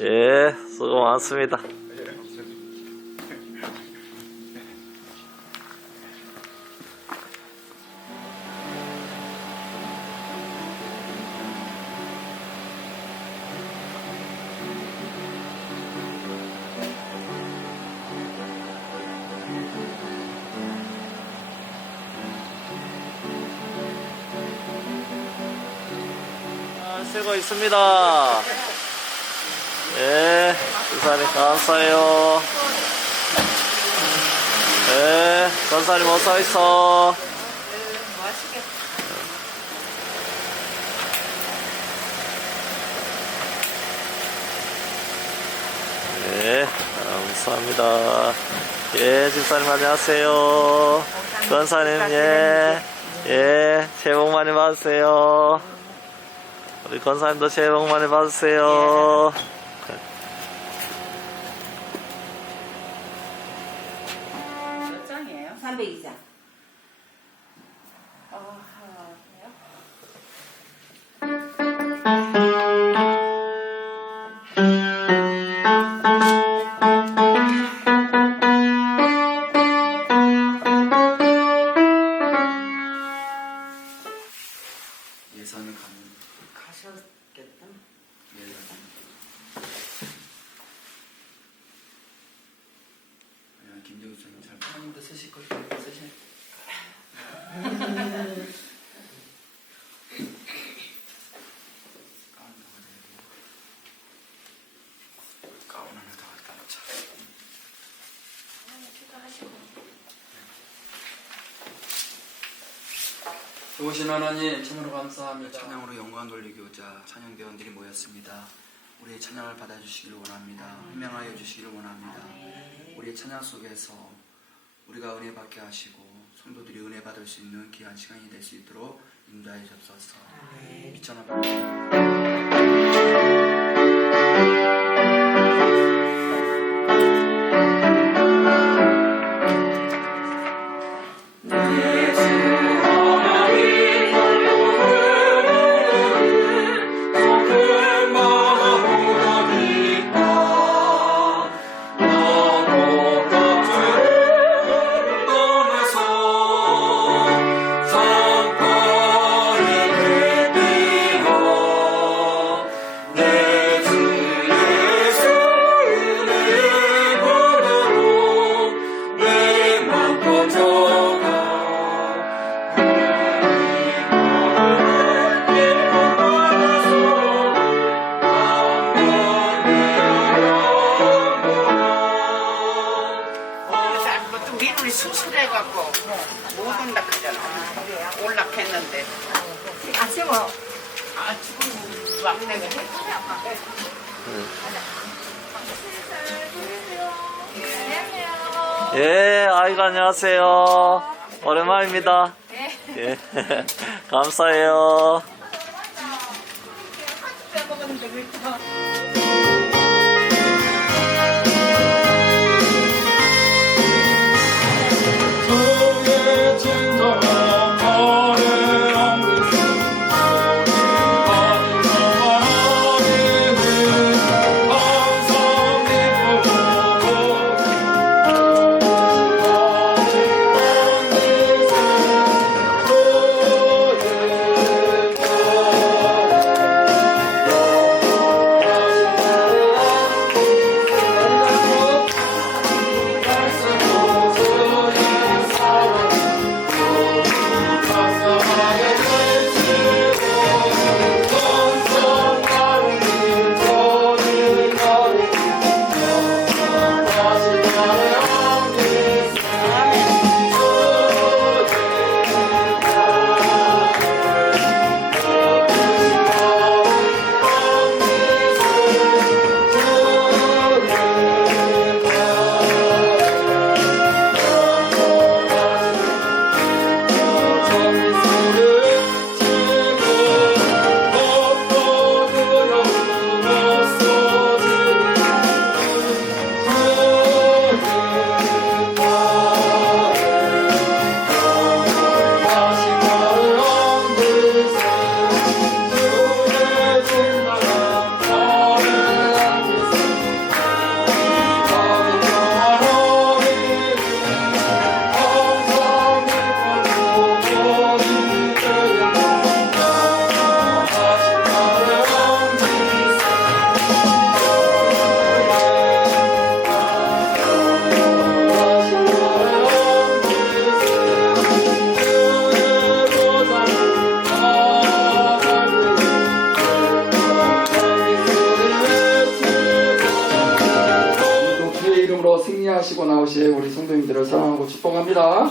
예, 수고 많습니다. 쓰고 있습니다. 예, 전사님 감사해요. 예, 전사님 어서 있어. 예, 감사합니다. 예, 집사님 안녕하세요. 전사님 예, 새해 복 많이 받으세요. 우리 권사님도 새해 복 많이 받으세요. 몇 장이에요? 302장. 예산을 가셨겠다. 김정우 선생님 잘 하나님도 쓰실 걸 쓰실. 가운 하나 더 갖다 놓자. 좋으신 하나님 참으로 감사합니다. 찬양으로 영광 돌리고자 찬양대원들이 모였습니다. 우리의 찬양을 받아주시기를 원합니다. 희명하여 주시기를 원합니다. 우리의 찬양 속에서 우리가 은혜 받게 하시고 성도들이 은혜 받을 수 있는 귀한 시간이 될 수 있도록 인도하여 주옵소서. 미천한 미루리 수술해갖고 못 온다카잖아. 올락했는데. 아침은 지금 막내가 해. 예, 아이고 안녕하세요. 오랜만입니다. 예, 감사해요. 하시고 나오실 우리 성도님들을 사랑하고 축복합니다.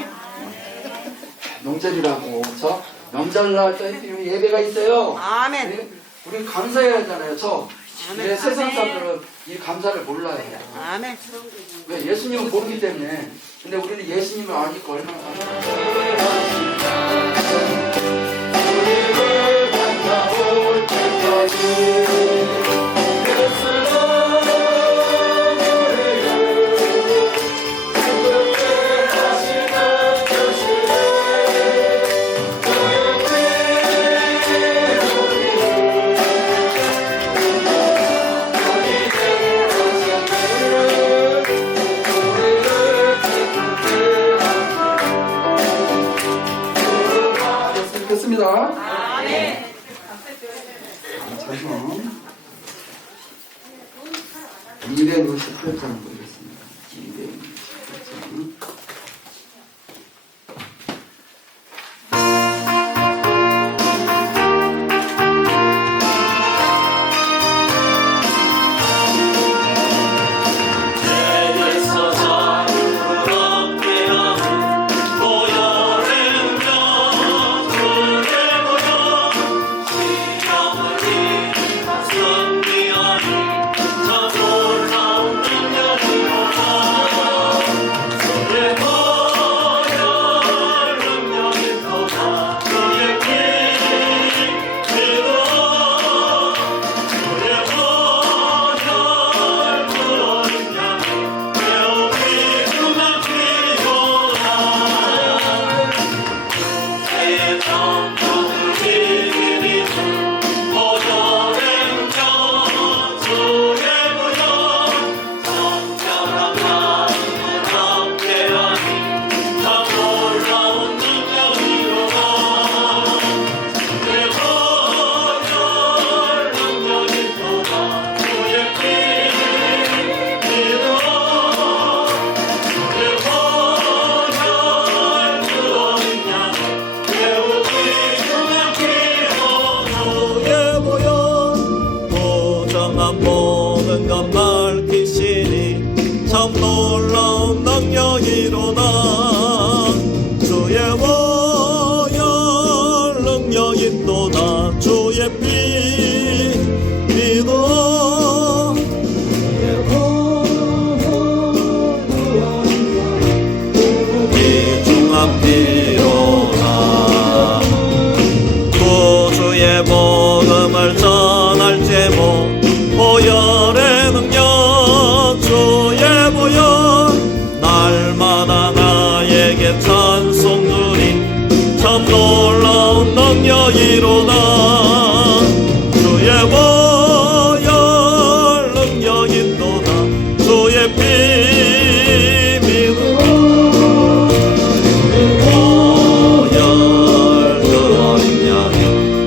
명절이라고 저 명절날 저희 예배가 있어요. 아멘. 우리 감사해야 하잖아요. 내 세상 사람들은 이 감사를 몰라요. 아멘. 왜? 예수님은 모르기 때문에. 근데 우리는 예수님을 아니까 얼마나 됐습니다. 저는 268장 보겠습니다. 268장. 모든 것 밝히시니 참 놀라운 능력이로다. 주의 보혈 능력이 또다. 주의 피 믿어. 귀중한 피로다. 구주의 복음을 전할 제목 보혈의 능력. 주의 보혈 날마다 나에게 찬송 드림. 참 놀라운 능력이로다. 주의 보혈 능력이 또다. 주의 피 믿어. 보혈 그 어린 양이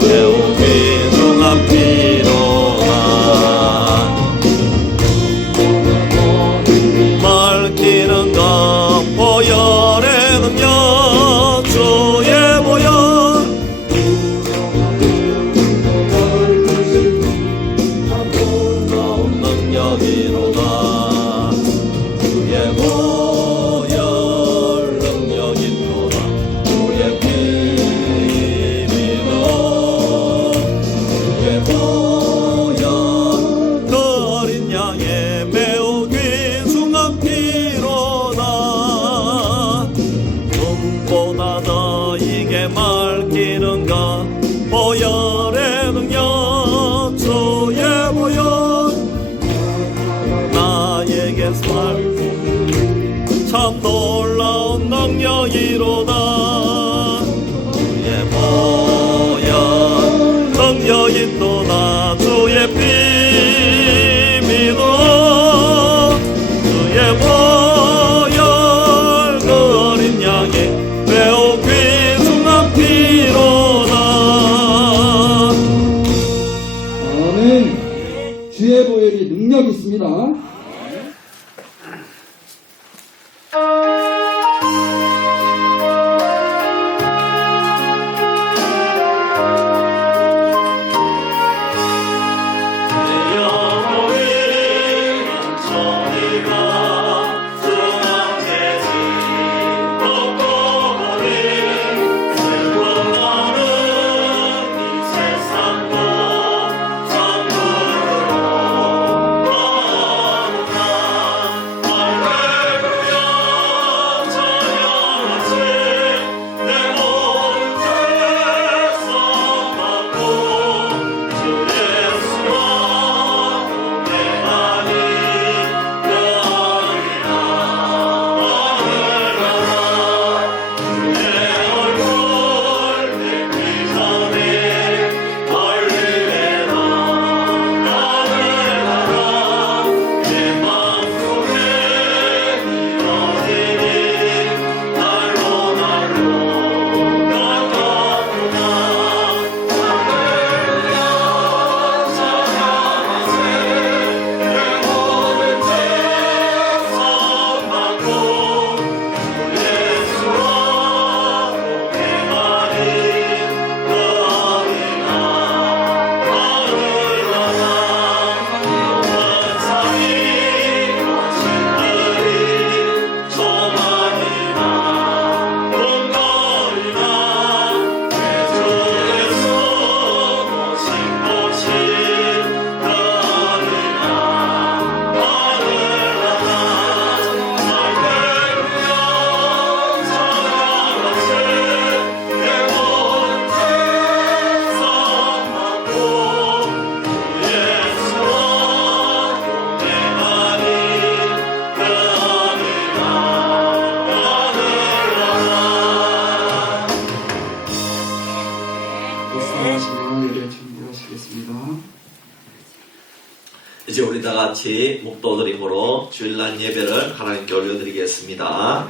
매우 귀중한 피로다. 밝히는 것 보혈의 능력. 주의 보혈 놀라운 능력이로다. 주의 보혈 능력이 또다. 주의 피 믿어. 주의 보혈 그 어린 양의 매우 귀중한 피로다. 눈보다 더 이게 밝히는 것 보혈의 능력. 주의 보혈 나에게 참 놀라운 능력이로다. 주의 보혈 능력이 또다. 주의 피 믿어. 주의 보혈 그 어린 양의 매우 귀중한 피로다. 아멘. 주의 보혈이 능력이 있습니다. 내 영혼이 넘쳐니가 주의 이제 우리 다 같이 목도드림으로 주일날 예배를 하나님께 올려드리겠습니다.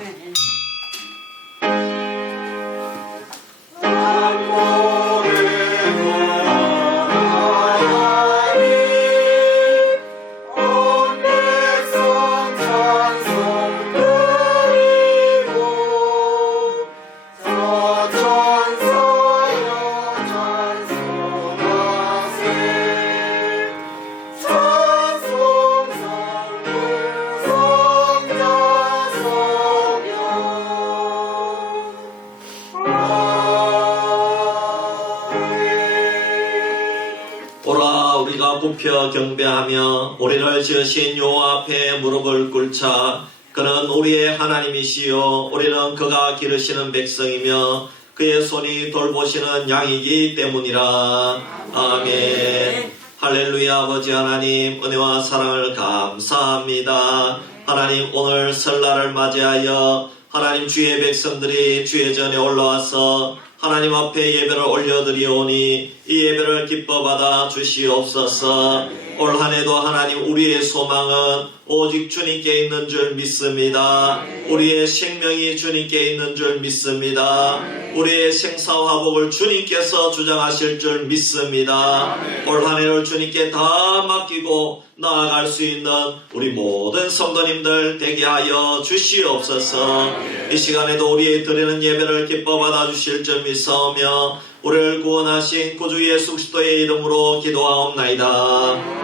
오라 우리가 굽혀 경배하며 우리를 지으신 여호와 앞에 무릎을 꿇자. 그는 우리의 하나님이시요 우리는 그가 기르시는 백성이며 그의 손이 돌보시는 양이기 때문이라. 아멘. 할렐루야. 아버지 하나님 은혜와 사랑을 감사합니다. 하나님 오늘 설날을 맞이하여 하나님 주의 백성들이 주의 전에 올라와서 하나님 앞에 예배를 올려드리오니 이 예배를 기뻐 받아 주시옵소서. 올 한해도 하나님 우리의 소망은 오직 주님께 있는 줄 믿습니다. 우리의 생명이 주님께 있는 줄 믿습니다. 우리의 생사화복을 주님께서 주장하실 줄 믿습니다. 올 한해를 주님께 다 맡기고 나아갈 수 있는 우리 모든 성도님들 되게 하여 주시옵소서. 이 시간에도 우리의 드리는 예배를 기뻐 받아 주실 줄 믿사오며 우리를 구원하신 구주 예수 그리스도의 이름으로 기도하옵나이다.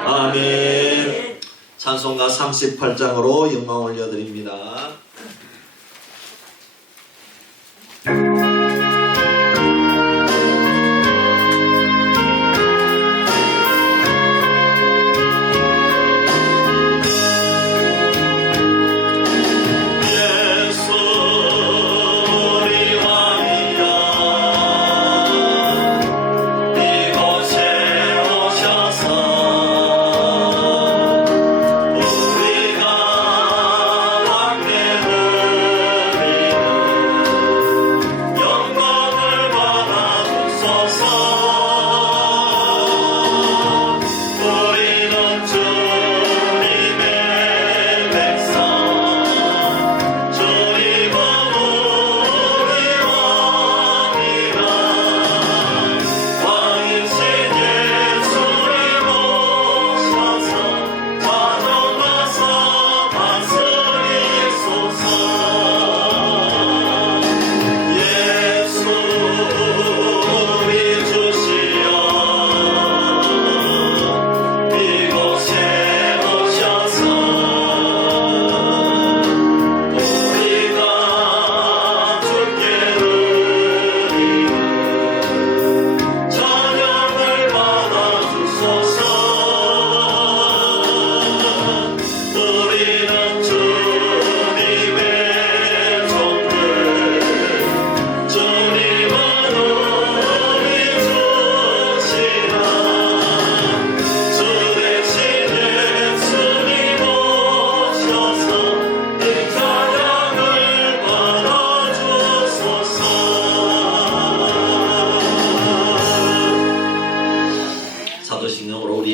아멘. 찬송가 38장으로 영광 올려드립니다.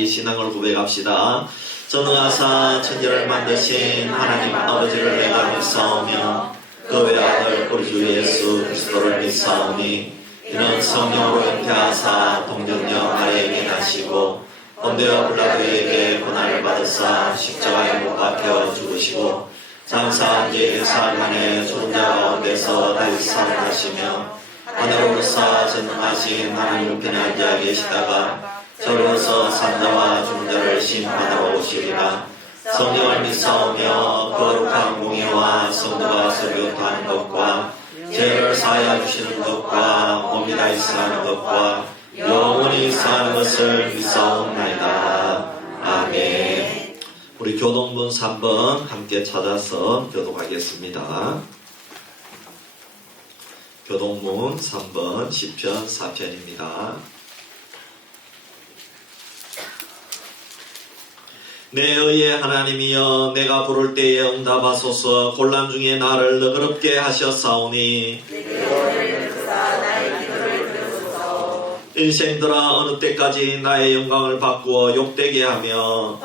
신앙을 고백합시다. 전능하사 천지를 만드신 하나님 아버지를 내가 믿사오며 그 외아들 우리 주 예수 그리스도를 믿사오니 이는 성령으로 잉태하사 동정녀 마리아에게 나시고 본디오 빌라도에게 고난을 받으사 십자가에 못 박혀 죽으시고 장사한 지 사흘 만에 죽은 자 가운데서 다시 살아나시며 하늘로서 전능하신 하나님 우편에 앉아 계시다가 저로서 산자와 죽은 자를 심판하러 오시리라. 성령을 믿사오며 거룩한 공예와 성도가 서교하는 것과 죄를 사하여 주시는 것과 몸이 다시 사는 것과 영원히 사는 것을 믿사옵나이다. 아멘. 우리 교동문 3번 함께 찾아서 교독하겠습니다. 교동문 3번 시편 4편입니다. 내 의의 하나님이여 내가 부를 때에 응답하소서. 곤란 중에 나를 너그럽게 하셨사오니 인생들아 어느 때까지 나의 영광을 바꾸어 욕되게 하며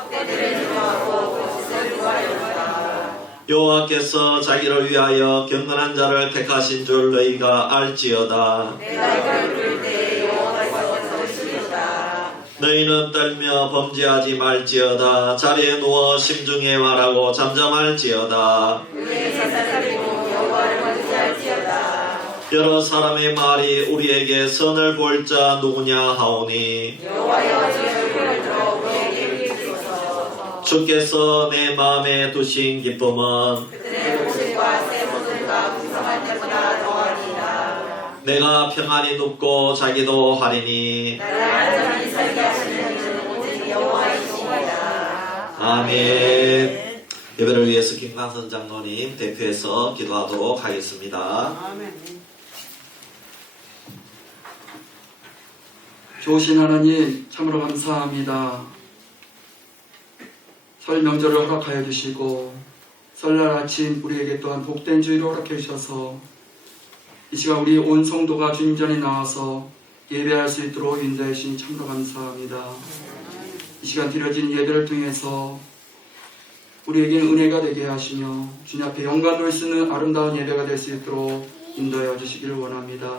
여호와께서 자기를 위하여 경건한 자를 택하신 줄 너희가 알지어다. 너희는 떨며 범죄하지 말지어다. 자리에 누워 심중에 말하고 잠잠할지어다. 여러 사람의 말이 우리에게 선을 볼 자 누구냐 하오니 주께서 내 마음에 두신 기쁨은 내가 평안히 눕고 자기도 하리니 아멘. 예배를 위해서 김강선 장로님 대표해서 기도하도록 하겠습니다. 좋으신 하나님 참으로 감사합니다. 설 명절을 허락하여 주시고 설날 아침 우리에게 또한 복된 주일을 허락해 주셔서 이 시간 우리 온 성도가 주님 전에 나와서 예배할 수 있도록 인도해 주시니 참으로 감사합니다. 이 시간 드려진 예배를 통해서 우리에게는 은혜가 되게 하시며 주님 앞에 영광을 쓰는 아름다운 예배가 될 수 있도록 인도하여 주시기를 원합니다.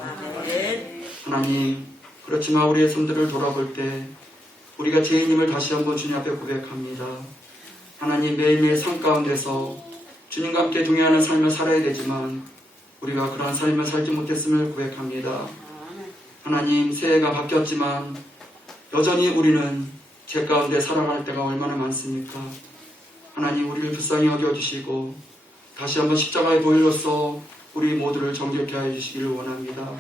하나님, 그렇지만 우리의 손들을 돌아볼 때 우리가 죄인임을 다시 한번 주님 앞에 고백합니다. 하나님, 매일매일 삶 가운데서 주님과 함께 동행하는 삶을 살아야 되지만 우리가 그러한 삶을 살지 못했음을 고백합니다. 하나님, 새해가 바뀌었지만 여전히 우리는 죄 가운데 살아갈 때가 얼마나 많습니까? 하나님, 우리를 불쌍히 여겨주시고 다시 한번 십자가의 보혈로서 우리 모두를 정결케 하여 주시기를 원합니다.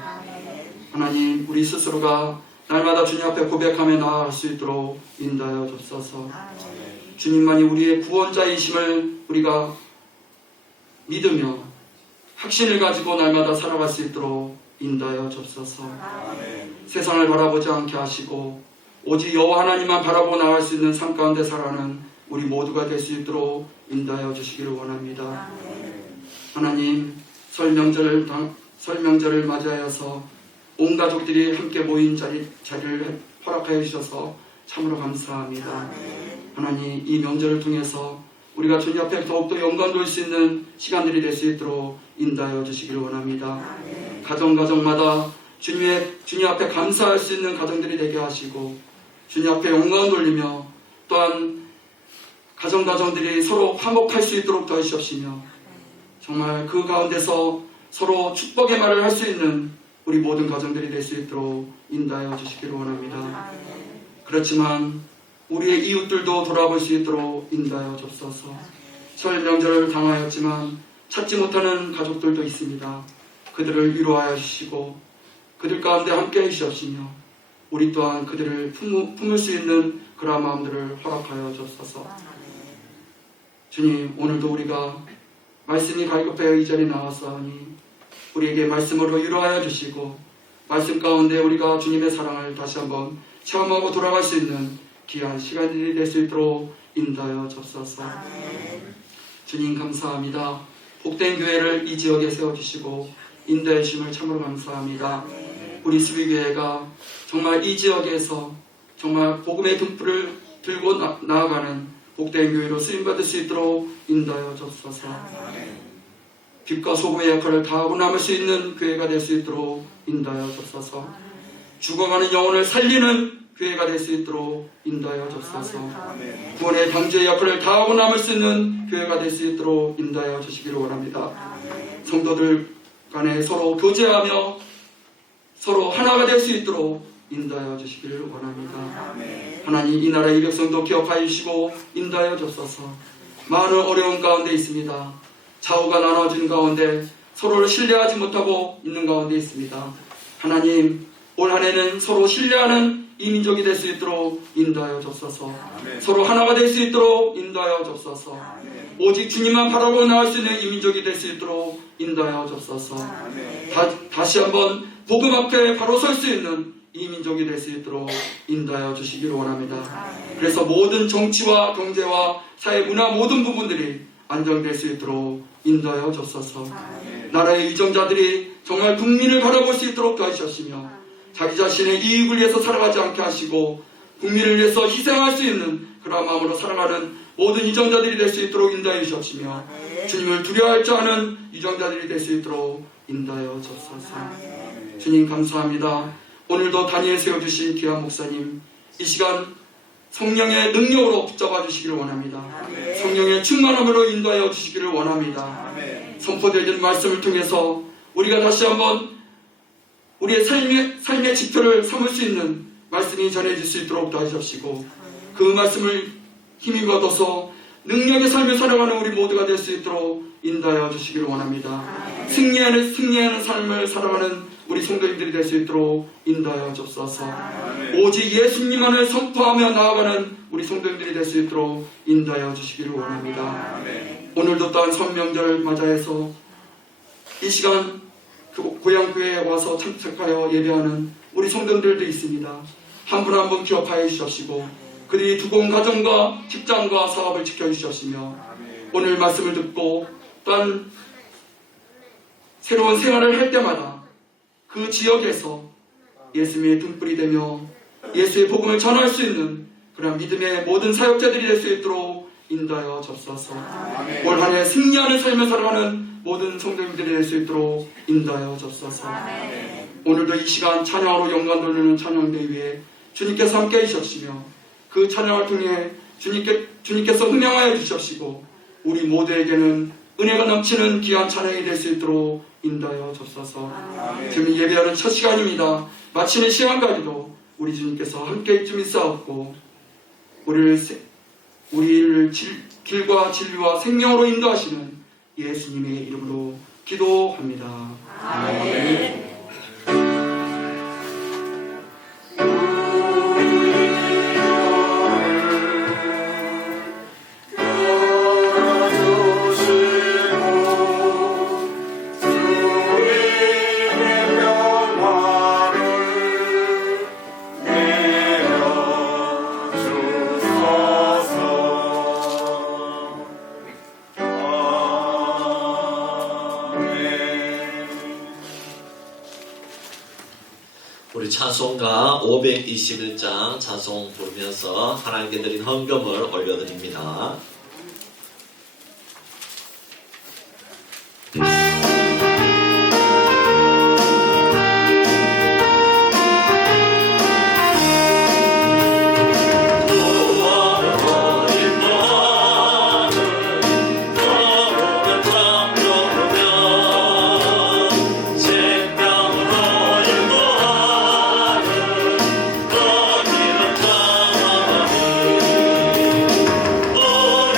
하나님, 우리 스스로가 날마다 주님 앞에 고백하며 나아갈 수 있도록 인도하여 주옵소서. 주님만이 우리의 구원자이심을 우리가 믿으며 확신을 가지고 날마다 살아갈 수 있도록 인도하여 주옵소서. 세상을 바라보지 않게 하시고 오직 여호와 하나님만 바라보고 나갈 수 있는 삶 가운데 살아가는 우리 모두가 될 수 있도록 인도하여 주시기를 원합니다. 하나님, 설 명절을 맞이하여서 온 가족들이 함께 모인 자리를 허락하여 주셔서 참으로 감사합니다. 하나님, 이 명절을 통해서 우리가 주님 앞에 더욱더 영광 돌릴 수 있는 시간들이 될 수 있도록 인도하여 주시기를 원합니다. 가정마다 주님 앞에 감사할 수 있는 가정들이 되게 하시고 주님 앞에 영광 돌리며 또한 가정들이 서로 화목할 수 있도록 도와주시옵시며 정말 그 가운데서 서로 축복의 말을 할 수 있는 우리 모든 가정들이 될 수 있도록 인도하여 주시기를 원합니다. 그렇지만 우리의 이웃들도 돌아볼 수 있도록 인도하여 주옵소서. 설 명절을 당하였지만 찾지 못하는 가족들도 있습니다. 그들을 위로하여 주시고 그들 가운데 함께 해주시옵시며 우리 또한 그들을 품을 수 있는 그러한 마음들을 허락하여 주옵소서. 주님, 오늘도 우리가 말씀이 갈급하여 이 자리에 나왔사오니 우리에게 말씀으로 위로하여 주시고 말씀 가운데 우리가 주님의 사랑을 다시 한번 체험하고 돌아갈 수 있는 귀한 시간들이 될 수 있도록 인도하여 주옵소서. 주님, 감사합니다. 복된 교회를 이 지역에 세워주시고 인도해 주심을 참으로 감사합니다. 우리 수비교회가 정말 이 지역에서 정말 복음의 등불을 들고 나아가는 복된 교회로 쓰임받을 수 있도록 인도하여 주옵소서. 빛과 소금의 역할을 다하고 남을 수 있는 교회가 될 수 있도록 인도하여 주옵소서. 죽어가는 영혼을 살리는 교회가 될 수 있도록 인도하여 주옵소서. 구원의 방주의 역할을 다하고 남을 수 있는 교회가 될 수 있도록 인도하여 주시기를 원합니다. 성도들 간에 서로 교제하며 서로 하나가 될 수 있도록 인도하여 주시기를 원합니다. 하나님, 이 나라의 백성도 기억하여 주시고 인도하여 주옵소서. 많은 어려움 가운데 있습니다. 좌우가 나눠진 가운데 서로를 신뢰하지 못하고 있는 가운데 있습니다. 하나님, 올 한 해는 서로 신뢰하는 이 민족이 될 수 있도록 인도하여 주옵소서. 서로 하나가 될 수 있도록 인도하여 주옵소서. 오직 주님만 바라보고 나갈 수 있는 이 민족이 될 수 있도록 인도하여 주옵소서. 다시 한번 복음 앞에 바로 설 수 있는 이 민족이 될 수 있도록 인도하여 주시기를 원합니다. 그래서 모든 정치와 경제와 사회 문화 모든 부분들이 안정될 수 있도록 인도하여 주옵소서. 나라의 위정자들이 정말 국민을 바라볼 수 있도록 도와주시며 자기 자신의 이익을 위해서 살아가지 않게 하시고 국민을 위해서 희생할 수 있는 그러한 마음으로 살아가는 모든 유정자들이 될 수 있도록 인도하여 주시옵시며 주님을 두려워할 줄 아는 유정자들이 될 수 있도록 인도하여 주옵소서. 주님 감사합니다. 오늘도 단위에 세워주신 귀한 목사님, 이 시간 성령의 능력으로 붙잡아 주시기를 원합니다. 성령의 충만함으로 인도하여 주시기를 원합니다. 선포되는 말씀을 통해서 우리가 다시 한번 우리의 삶의 지표를 삼을 수 있는 말씀이 전해질 수 있도록 도와주시고 그 말씀을 힘입어 둬서 능력의 삶을 살아가는 우리 모두가 될 수 있도록 인도하여 주시기를 원합니다. 승리하는 삶을 살아가는 우리 성도님들이 될 수 있도록 인도하여 주옵소서. 오직 예수님만을 선포하며 나아가는 우리 성도님들이 될 수 있도록 인도하여 주시기를 원합니다. 오늘도 또한 선명절 맞아해서 이 시간 고향 교회에 와서 참석하여 예배하는 우리 성도들도 있습니다. 한 분 한 분 기억하여 주시옵시고 그들이 두고 온 가정과 직장과 사업을 지켜주시옵시며 오늘 말씀을 듣고 또한 새로운 생활을 할 때마다 그 지역에서 예수님의 등불이 되며 예수의 복음을 전할 수 있는 그런 믿음의 모든 사역자들이 될 수 있도록 인도하여 주옵소서. 올 한 해 승리하는 삶을 살아가는 모든 성도님들이 될 수 있도록 인도하여 주옵소서. 오늘도 이 시간 찬양으로 영광 돌리는 찬양대 위에 주님께서 함께 해주시옵시며 그 찬양을 통해 주님께서 흥명하여 주시옵시고 우리 모두에게는 은혜가 넘치는 귀한 찬양이 될 수 있도록 인도하여 주옵소서. 지금 예배하는 첫 시간입니다. 마치는 시간까지도 우리 주님께서 함께 좀 있사옵고 우리를 길과 진리와 생명으로 인도하시는 예수님의 이름으로 기도합니다. 아멘. 우리 찬송가 521장 찬송 부르면서 하나님께 드린 헌금을 올려드립니다. 오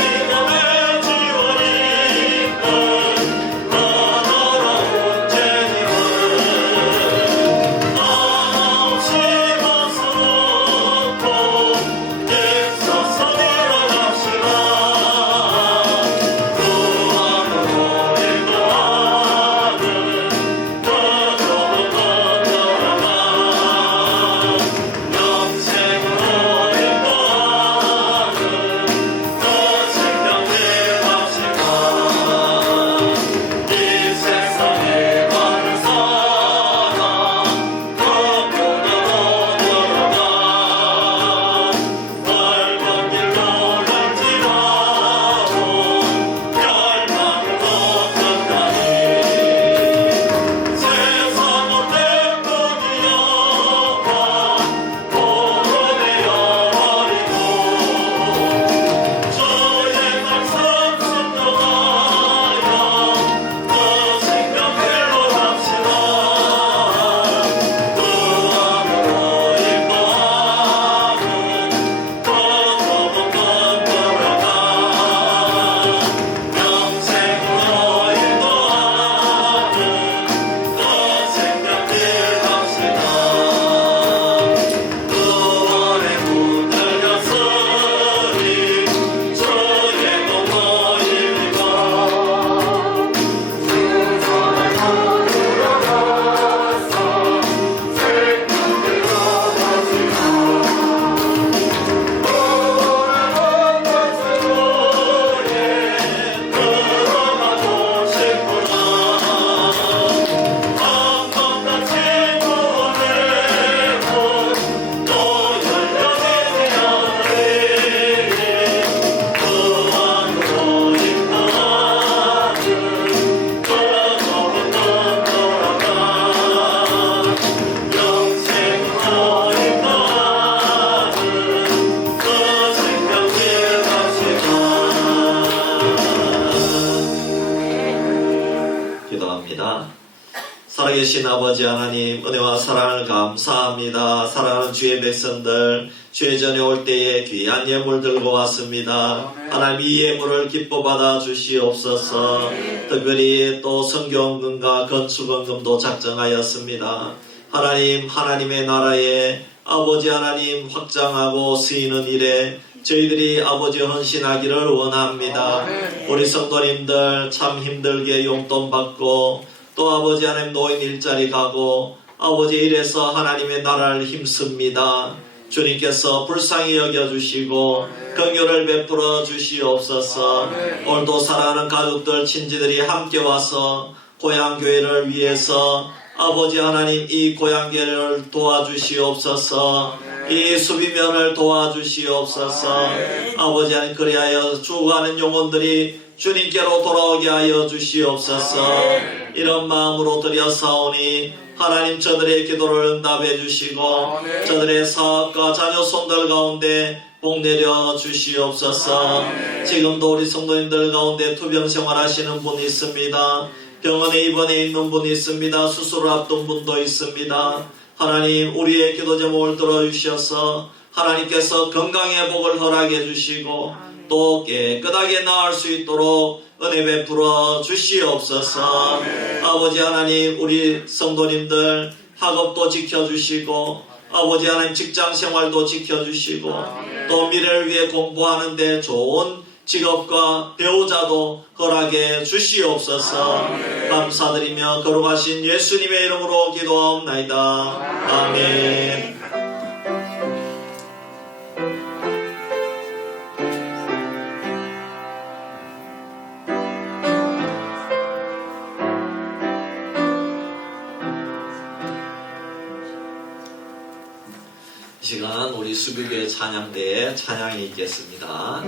살아계신 아버지 하나님, 은혜와 사랑을 감사합니다. 사랑하는 주의 백성들, 주의 전에 올 때에 귀한 예물 들고 왔습니다. 하나님, 이 예물을 기뻐 받아 주시옵소서. 특별히 또 성경금과 건축원금도 작정하였습니다. 하나님, 하나님의 나라에 아버지 하나님 확장하고 쓰이는 일에 저희들이 아버지 헌신하기를 원합니다. 우리 성도님들 참 힘들게 용돈 받고 또 아버지 하나님 노인 일자리 가고 아버지 일에서 하나님의 나라를 힘씁니다. 주님께서 불쌍히 여겨주시고 긍휼을 베풀어 주시옵소서. 오늘도 사랑하는 가족들 친지들이 함께 와서 고향교회를 위해서 아버지 하나님 이 고향교회를 도와주시옵소서. 이 수비면을 도와주시옵소서. 아버지 하나님, 그리하여 죽어가는 영혼들이 주님께로 돌아오게 하여 주시옵소서. 이런 마음으로 드려사오니 하나님, 저들의 기도를 응답해 주시고 저들의 사업과 자녀 손들 가운데 복 내려 주시옵소서. 지금도 우리 성도님들 가운데 투병 생활하시는 분이 있습니다. 병원에 입원해 있는 분이 있습니다. 수술을 앞둔 분도 있습니다. 하나님, 우리의 기도 제목을 들어주셔서 하나님께서 건강의 복을 허락해 주시고 또 깨끗하게 나을 수 있도록 은혜 베풀어 주시옵소서. 아버지 하나님, 우리 성도님들 학업도 지켜주시고 아버지 하나님 직장 생활도 지켜주시고 또 미래를 위해 공부하는데 좋은 직업과 배우자도 허락해 주시옵소서. 감사드리며 거룩하신 예수님의 이름으로 기도하옵나이다. 아멘. 이 시간 우리 수비교회 찬양대에 찬양이 있겠습니다.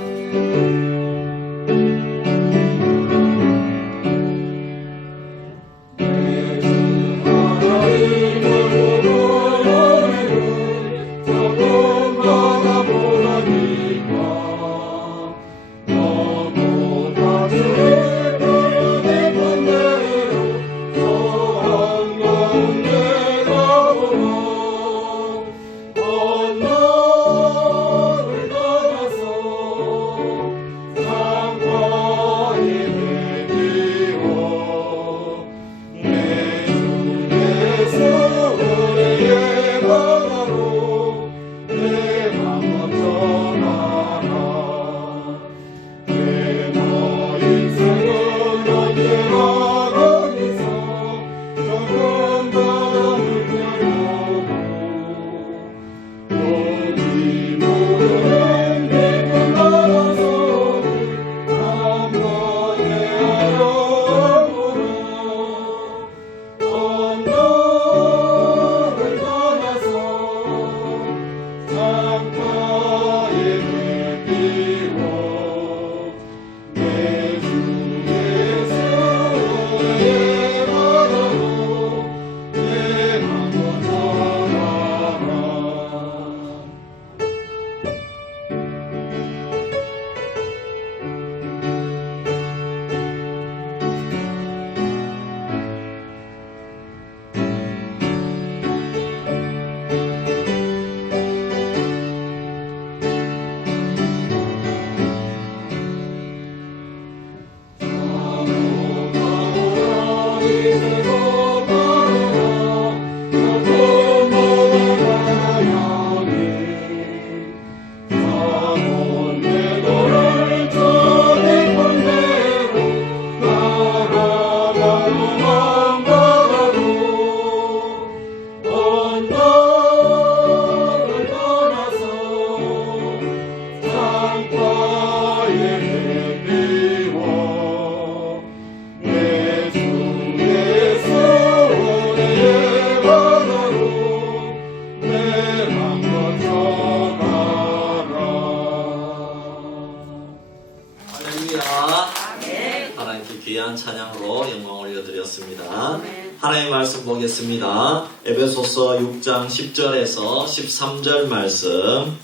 찬양으로 영광을 올려드렸습니다. 하나님의 말씀 보겠습니다. 에베소서 6장 10절에서 13절 말씀.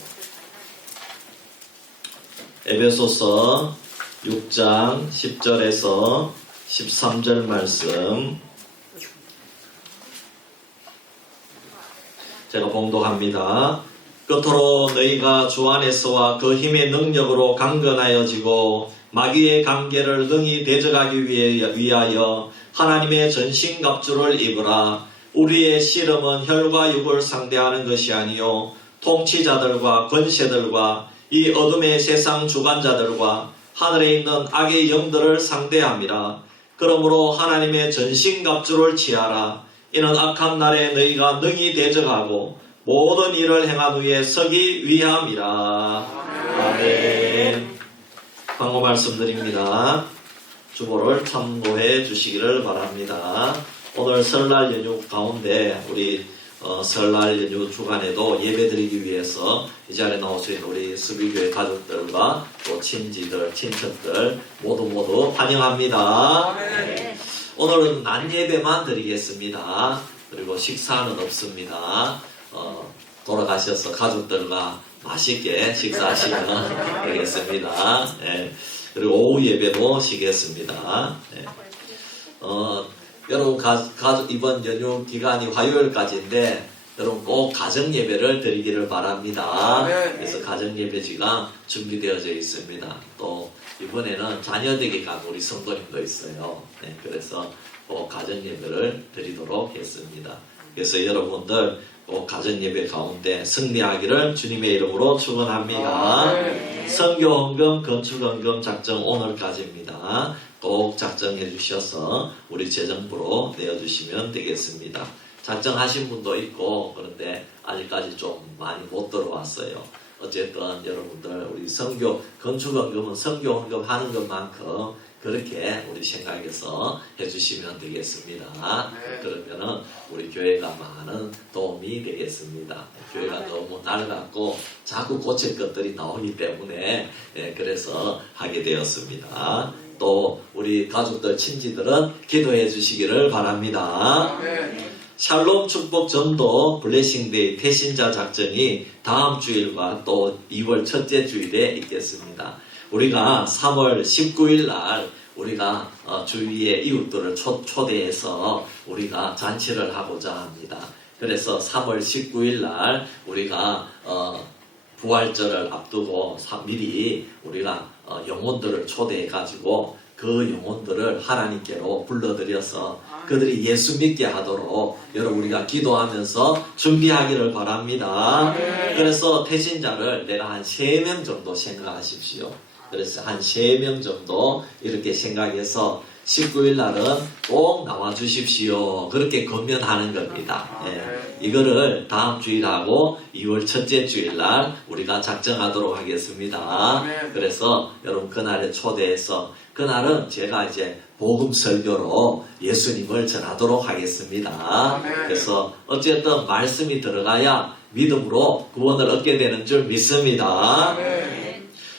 에베소서 6장 10절에서 13절 말씀. 제가 봉독합니다. 끝으로 너희가 주 안에서와 그 힘의 능력으로 강건하여지고 마귀의 관계를 능히 대적하기 위하여 하나님의 전신갑주를 입으라. 우리의 씨름은 혈과 육을 상대하는 것이 아니요 통치자들과 권세들과 이 어둠의 세상 주관자들과 하늘에 있는 악의 영들을 상대함이라. 그러므로 하나님의 전신갑주를 취하라. 이는 악한 날에 너희가 능히 대적하고 모든 일을 행한 후에 서기 위함이라. 아멘. 광고 말씀드립니다. 주보를 참고해 주시기를 바랍니다. 오늘 설날 연휴 가운데 우리 설날 연휴 주간에도 예배드리기 위해서 이 자리에 나오신 우리 수비교회 가족들과 또 친지들, 친척들 모두 환영합니다. 네. 오늘은 낮 예배만 드리겠습니다. 그리고 식사는 없습니다. 돌아가셔서 가족들과 맛있게 식사하시면 되겠습니다. 네. 그리고 오후 예배도 쉬겠습니다. 네. 여러분 이번 연휴 기간이 화요일까지인데 여러분 꼭 가정 예배를 드리기를 바랍니다. 그래서 가정 예배지가 준비되어져 있습니다. 또 이번에는 자녀되게 간 우리 성도님도 있어요. 네, 그래서 꼭 가정 예배를 드리도록 했습니다. 그래서 여러분들 꼭 가정 예배 가운데 승리하기를 주님의 이름으로 축원합니다. 선교 헌금, 건축 헌금 작정 오늘까지입니다. 꼭 작정해 주셔서 우리 재정부로 내어주시면 되겠습니다. 작정하신 분도 있고 그런데 아직까지 좀 많이 못 들어왔어요. 어쨌든 여러분들 우리 선교 건축헌금은 선교헌금 하는 것만큼 그렇게 우리 생각해서 해주시면 되겠습니다. 그러면은 우리 교회가 많은 도움이 되겠습니다. 교회가 너무 낡았고 자꾸 고칠 것들이 나오기 때문에 그래서 하게 되었습니다. 또 우리 가족들 친지들은 기도해 주시기를 바랍니다. 샬롬 축복 전도 블레싱데이 태신자 작전이 다음 주일과 또 2월 첫째 주일에 있겠습니다. 우리가 3월 19일 날 우리가 주위의 이웃들을 초대해서 우리가 잔치를 하고자 합니다. 그래서 3월 19일 날 우리가 부활절을 앞두고 미리 우리가 영혼들을 초대해 가지고 그 영혼들을 하나님께로 불러들여서 그들이 예수 믿게 하도록 여러분 우리가 기도하면서 준비하기를 바랍니다. 그래서 태신자를 내가 한 3명 정도 생각하십시오. 그래서 한 3명 정도 이렇게 생각해서 19일 날은 꼭 나와 주십시오. 그렇게 건면하는 겁니다. 이거를 다음 주일하고 2월 첫째 주일 날 우리가 작정하도록 하겠습니다. 그래서 여러분 그날에 초대해서 그날은 제가 이제 복음 설교로 예수님을 전하도록 하겠습니다. 그래서 어쨌든 말씀이 들어가야 믿음으로 구원을 얻게 되는 줄 믿습니다.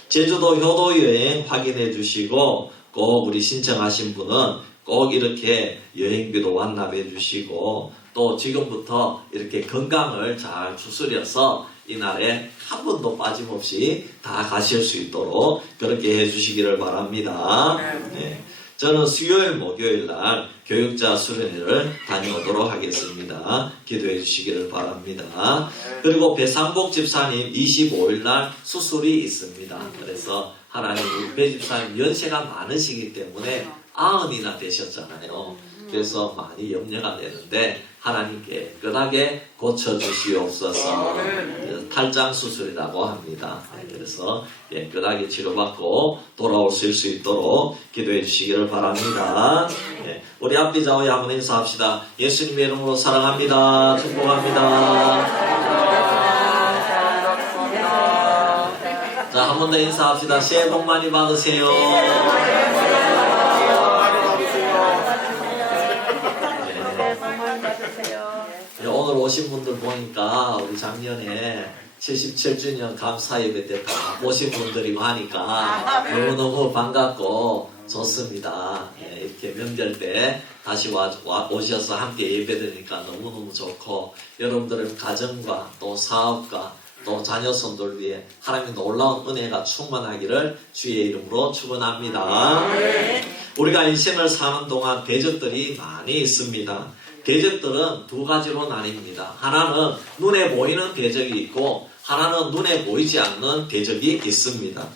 제주도 효도 여행 확인해 주시고 꼭 우리 신청하신 분은 꼭 이렇게 여행비도 완납해 주시고 또 지금부터 이렇게 건강을 잘 추스려서 이날에 한 번도 빠짐없이 다 가실 수 있도록 그렇게 해 주시기를 바랍니다. 네. 저는 수요일 목요일 날 교육자 수련회를 다녀오도록 하겠습니다. 기도해 주시기를 바랍니다. 그리고 배상복 집사님 25일 날 수술이 있습니다. 그래서 하나님 우리 배 집사님 연세가 많으시기 때문에 90이나 되셨잖아요. 그래서 많이 염려가 되는데 하나님께 깨끗하게 고쳐주시옵소서. 탈장 수술이라고 합니다. 그래서 깨끗하게 치료받고 돌아오실 수 있도록 기도해 주시기를 바랍니다. 우리 앞비자와 한번 인사합시다. 예수님의 이름으로 사랑합니다. 축복합니다. 자, 한 번 더 인사합시다. 새해 복 많이 받으세요. 오늘 오신 분들 보니까 우리 작년에 77주년 감사 예배 때 다 오신 분들이고 하니까 너무너무 반갑고 좋습니다. 이렇게 명절 때 다시 오셔서 함께 예배 드리니까 너무너무 좋고 여러분들의 가정과 또 사업과 또 자녀손들 위해 하나님의 놀라운 은혜가 충만하기를 주의 이름으로 축원합니다. 우리가 인생을 사는 동안 대적들이 많이 있습니다. 대적들은 두 가지로 나뉩니다. 하나는 눈에 보이는 대적이 있고 하나는 눈에 보이지 않는 대적이 있습니다.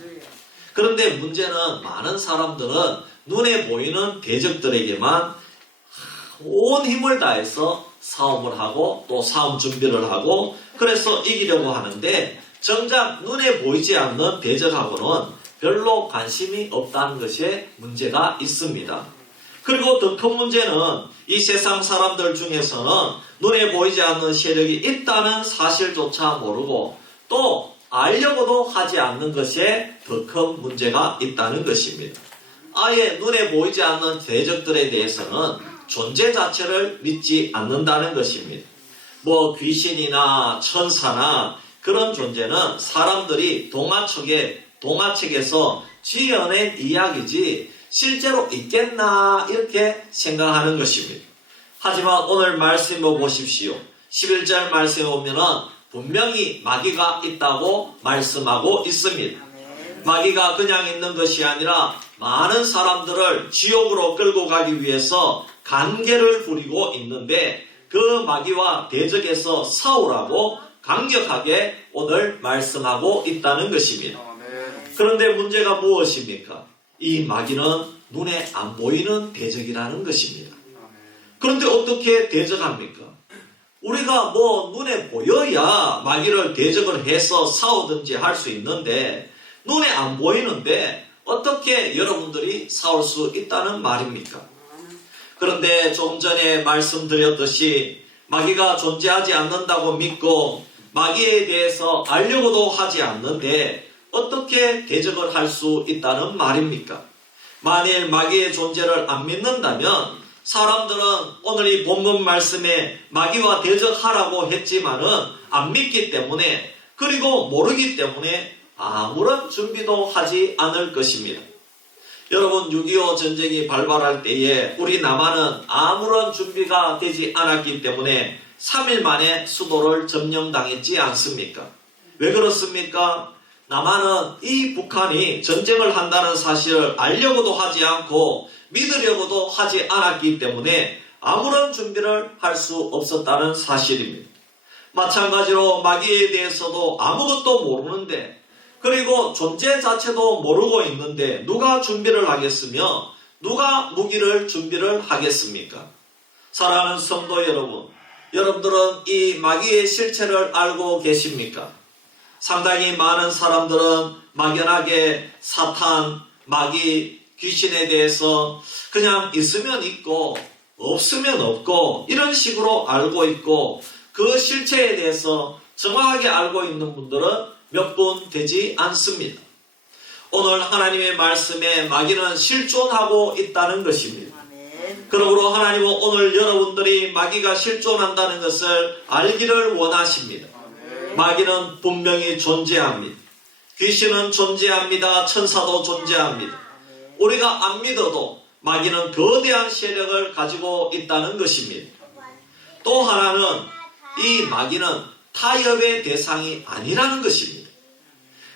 그런데 문제는 많은 사람들은 눈에 보이는 대적들에게만 온 힘을 다해서 싸움을 하고 또 싸움 준비를 하고 그래서 이기려고 하는데 정작 눈에 보이지 않는 대적하고는 별로 관심이 없다는 것에 문제가 있습니다. 그리고 더 큰 문제는 이 세상 사람들 중에서는 눈에 보이지 않는 세력이 있다는 사실조차 모르고 또 알려고도 하지 않는 것에 더 큰 문제가 있다는 것입니다. 아예 눈에 보이지 않는 대적들에 대해서는 존재 자체를 믿지 않는다는 것입니다. 뭐 귀신이나 천사나 그런 존재는 사람들이 동화책에서 지어낸 이야기지 실제로 있겠나 이렇게 생각하는 것입니다. 하지만 오늘 말씀을 보십시오. 11절 말씀에 보면은 분명히 마귀가 있다고 말씀하고 있습니다. 마귀가 그냥 있는 것이 아니라 많은 사람들을 지옥으로 끌고 가기 위해서 간계를 부리고 있는데 그 마귀와 대적해서 싸우라고 강력하게 오늘 말씀하고 있다는 것입니다. 그런데 문제가 무엇입니까? 이 마귀는 눈에 안 보이는 대적이라는 것입니다. 그런데 어떻게 대적합니까? 우리가 뭐 눈에 보여야 마귀를 대적을 해서 싸우든지 할 수 있는데 눈에 안 보이는데 어떻게 여러분들이 싸울 수 있다는 말입니까? 그런데 좀 전에 말씀드렸듯이 마귀가 존재하지 않는다고 믿고 마귀에 대해서 알려고도 하지 않는데 어떻게 대적을 할 수 있다는 말입니까? 만일 마귀의 존재를 안 믿는다면 사람들은 오늘 이 본문 말씀에 마귀와 대적하라고 했지만은 안 믿기 때문에 그리고 모르기 때문에 아무런 준비도 하지 않을 것입니다. 여러분 6.25 전쟁이 발발할 때에 우리 남한은 아무런 준비가 되지 않았기 때문에 3일 만에 수도를 점령당했지 않습니까? 왜 그렇습니까? 남한은 이 북한이 전쟁을 한다는 사실을 알려고도 하지 않고 믿으려고도 하지 않았기 때문에 아무런 준비를 할 수 없었다는 사실입니다. 마찬가지로 마귀에 대해서도 아무것도 모르는데 그리고 존재 자체도 모르고 있는데 누가 준비를 하겠으며 누가 무기를 준비를 하겠습니까? 사랑하는 성도 여러분, 여러분들은 이 마귀의 실체를 알고 계십니까? 상당히 많은 사람들은 막연하게 사탄, 마귀, 귀신에 대해서 그냥 있으면 있고 없으면 없고 이런 식으로 알고 있고 그 실체에 대해서 정확하게 알고 있는 분들은 몇 분 되지 않습니다. 오늘 하나님의 말씀에 마귀는 실존하고 있다는 것입니다. 그러므로 하나님은 오늘 여러분들이 마귀가 실존한다는 것을 알기를 원하십니다. 마귀는 분명히 존재합니다. 귀신은 존재합니다. 천사도 존재합니다. 우리가 안 믿어도 마귀는 거대한 세력을 가지고 있다는 것입니다. 또 하나는 이 마귀는 타협의 대상이 아니라는 것입니다.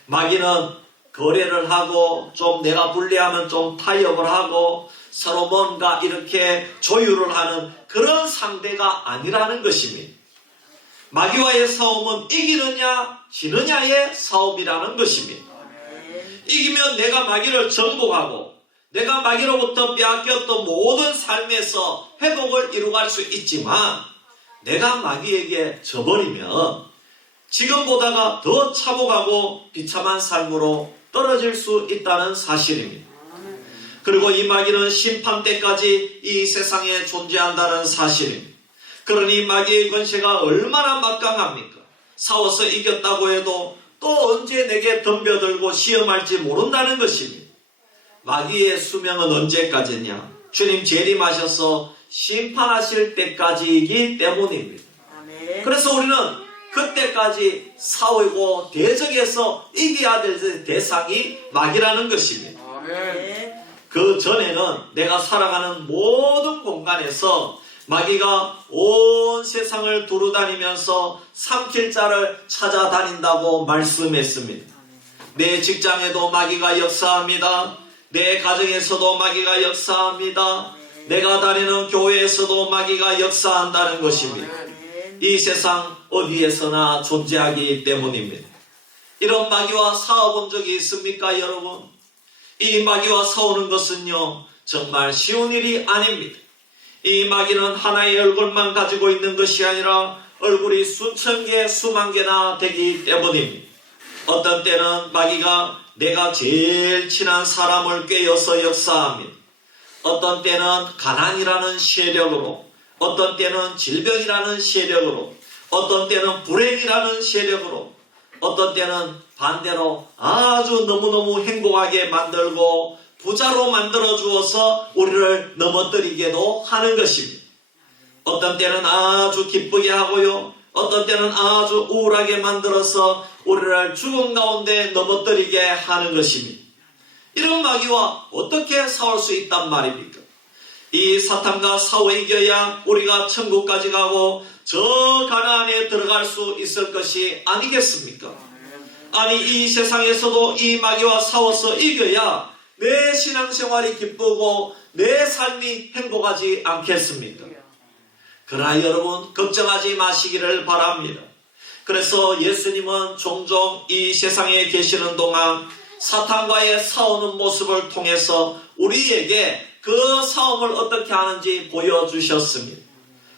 마귀는 거래를 하고 좀 내가 불리하면 좀 타협을 하고 서로 뭔가 이렇게 조율을 하는 그런 상대가 아니라는 것입니다. 마귀와의 싸움은 이기느냐 지느냐의 싸움이라는 것입니다. 이기면 내가 마귀를 정복하고 내가 마귀로부터 빼앗겼던 모든 삶에서 회복을 이루어갈 수 있지만 내가 마귀에게 져버리면 지금보다가 더 차복하고 비참한 삶으로 떨어질 수 있다는 사실입니다. 그리고 이 마귀는 심판 때까지 이 세상에 존재한다는 사실입니다. 그러니 마귀의 권세가 얼마나 막강합니까? 싸워서 이겼다고 해도 또 언제 내게 덤벼들고 시험할지 모른다는 것입니다. 마귀의 수명은 언제까지냐? 주님 재림하셔서 심판하실 때까지이기 때문입니다. 그래서 우리는 그때까지 싸우고 대적해서 이겨야 될 대상이 마귀라는 것입니다. 그 전에는 내가 살아가는 모든 공간에서 마귀가 온 세상을 두루다니면서 삼킬 자를 찾아다닌다고 말씀했습니다. 내 직장에도 마귀가 역사합니다. 내 가정에서도 마귀가 역사합니다. 내가 다니는 교회에서도 마귀가 역사한다는 것입니다. 이 세상 어디에서나 존재하기 때문입니다. 이런 마귀와 싸워본 적이 있습니까, 여러분? 이 마귀와 싸우는 것은요, 정말 쉬운 일이 아닙니다. 이 마귀는 하나의 얼굴만 가지고 있는 것이 아니라 얼굴이 수천 개, 수만 개나 되기 때문입니다. 어떤 때는 마귀가 내가 제일 친한 사람을 꿰어서 역사합니다. 어떤 때는 가난이라는 세력으로, 어떤 때는 질병이라는 세력으로, 어떤 때는 불행이라는 세력으로, 어떤 때는 반대로 아주 너무너무 행복하게 만들고 부자로 만들어 주어서 우리를 넘어뜨리게도 하는 것입니다. 어떤 때는 아주 기쁘게 하고요, 어떤 때는 아주 우울하게 만들어서 우리를 죽음 가운데 넘어뜨리게 하는 것입니다. 이런 마귀와 어떻게 싸울 수 있단 말입니까? 이 사탄과 싸워 이겨야 우리가 천국까지 가고 저 가나안에 들어갈 수 있을 것이 아니겠습니까? 아니, 이 세상에서도 이 마귀와 싸워서 이겨야 내 신앙생활이 기쁘고 내 삶이 행복하지 않겠습니까? 그러나 여러분, 걱정하지 마시기를 바랍니다. 그래서 예수님은 종종 이 세상에 계시는 동안 사탄과의 싸우는 모습을 통해서 우리에게 그 싸움을 어떻게 하는지 보여주셨습니다.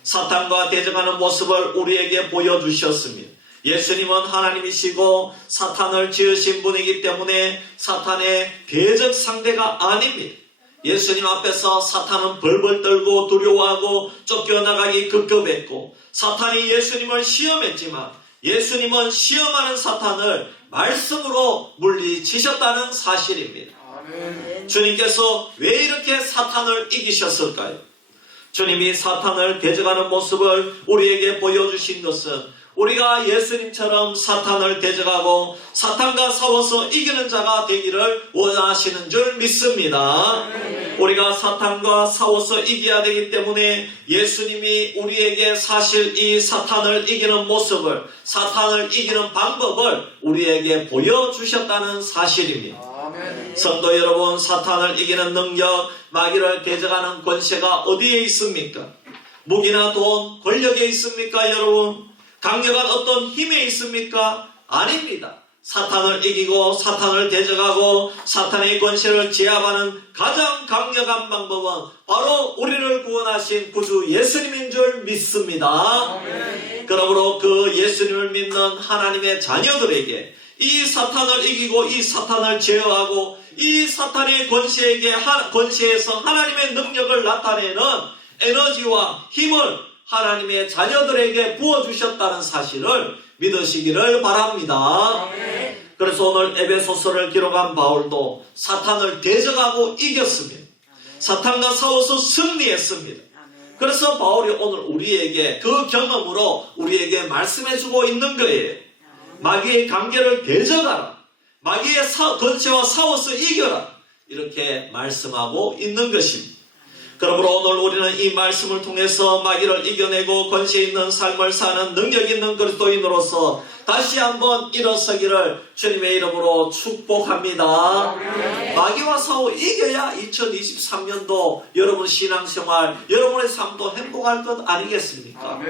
사탄과 대적하는 모습을 우리에게 보여주셨습니다. 예수님은 하나님이시고 사탄을 지으신 분이기 때문에 사탄의 대적 상대가 아닙니다. 예수님 앞에서 사탄은 벌벌 떨고 두려워하고 쫓겨나가기 급급했고, 사탄이 예수님을 시험했지만 예수님은 시험하는 사탄을 말씀으로 물리치셨다는 사실입니다. 주님께서 왜 이렇게 사탄을 이기셨을까요? 주님이 사탄을 대적하는 모습을 우리에게 보여주신 것은 우리가 예수님처럼 사탄을 대적하고 사탄과 싸워서 이기는 자가 되기를 원하시는 줄 믿습니다. 우리가 사탄과 싸워서 이겨야 되기 때문에 예수님이 우리에게 사실 이 사탄을 이기는 모습을, 사탄을 이기는 방법을 우리에게 보여주셨다는 사실입니다. 성도 여러분, 사탄을 이기는 능력, 마귀를 대적하는 권세가 어디에 있습니까? 무기나 돈, 권력에 있습니까, 여러분? 강력한 어떤 힘에 있습니까? 아닙니다. 사탄을 이기고 사탄을 대적하고 사탄의 권세를 제압하는 가장 강력한 방법은 바로 우리를 구원하신 구주 예수님인 줄 믿습니다. 그러므로 그 예수님을 믿는 하나님의 자녀들에게 이 사탄을 이기고 이 사탄을 제어하고 이 사탄의 권세에서 하나님의 능력을 나타내는 에너지와 힘을 하나님의 자녀들에게 부어주셨다는 사실을 믿으시기를 바랍니다. 그래서 오늘 에베소서를 기록한 바울도 사탄을 대적하고 이겼습니다. 사탄과 싸워서 승리했습니다. 그래서 바울이 오늘 우리에게 그 경험으로 우리에게 말씀해주고 있는 거예요. 마귀의 관계를 대적하라, 마귀의 권세와 싸워서 이겨라, 이렇게 말씀하고 있는 것입니다. 그러므로 오늘 우리는 이 말씀을 통해서 마귀를 이겨내고 권세 있는 삶을 사는 능력 있는 그리스도인으로서 다시 한번 일어서기를 주님의 이름으로 축복합니다. 마귀와 싸워 이겨야 2023년도 여러분 신앙생활, 여러분의 삶도 행복할 것 아니겠습니까?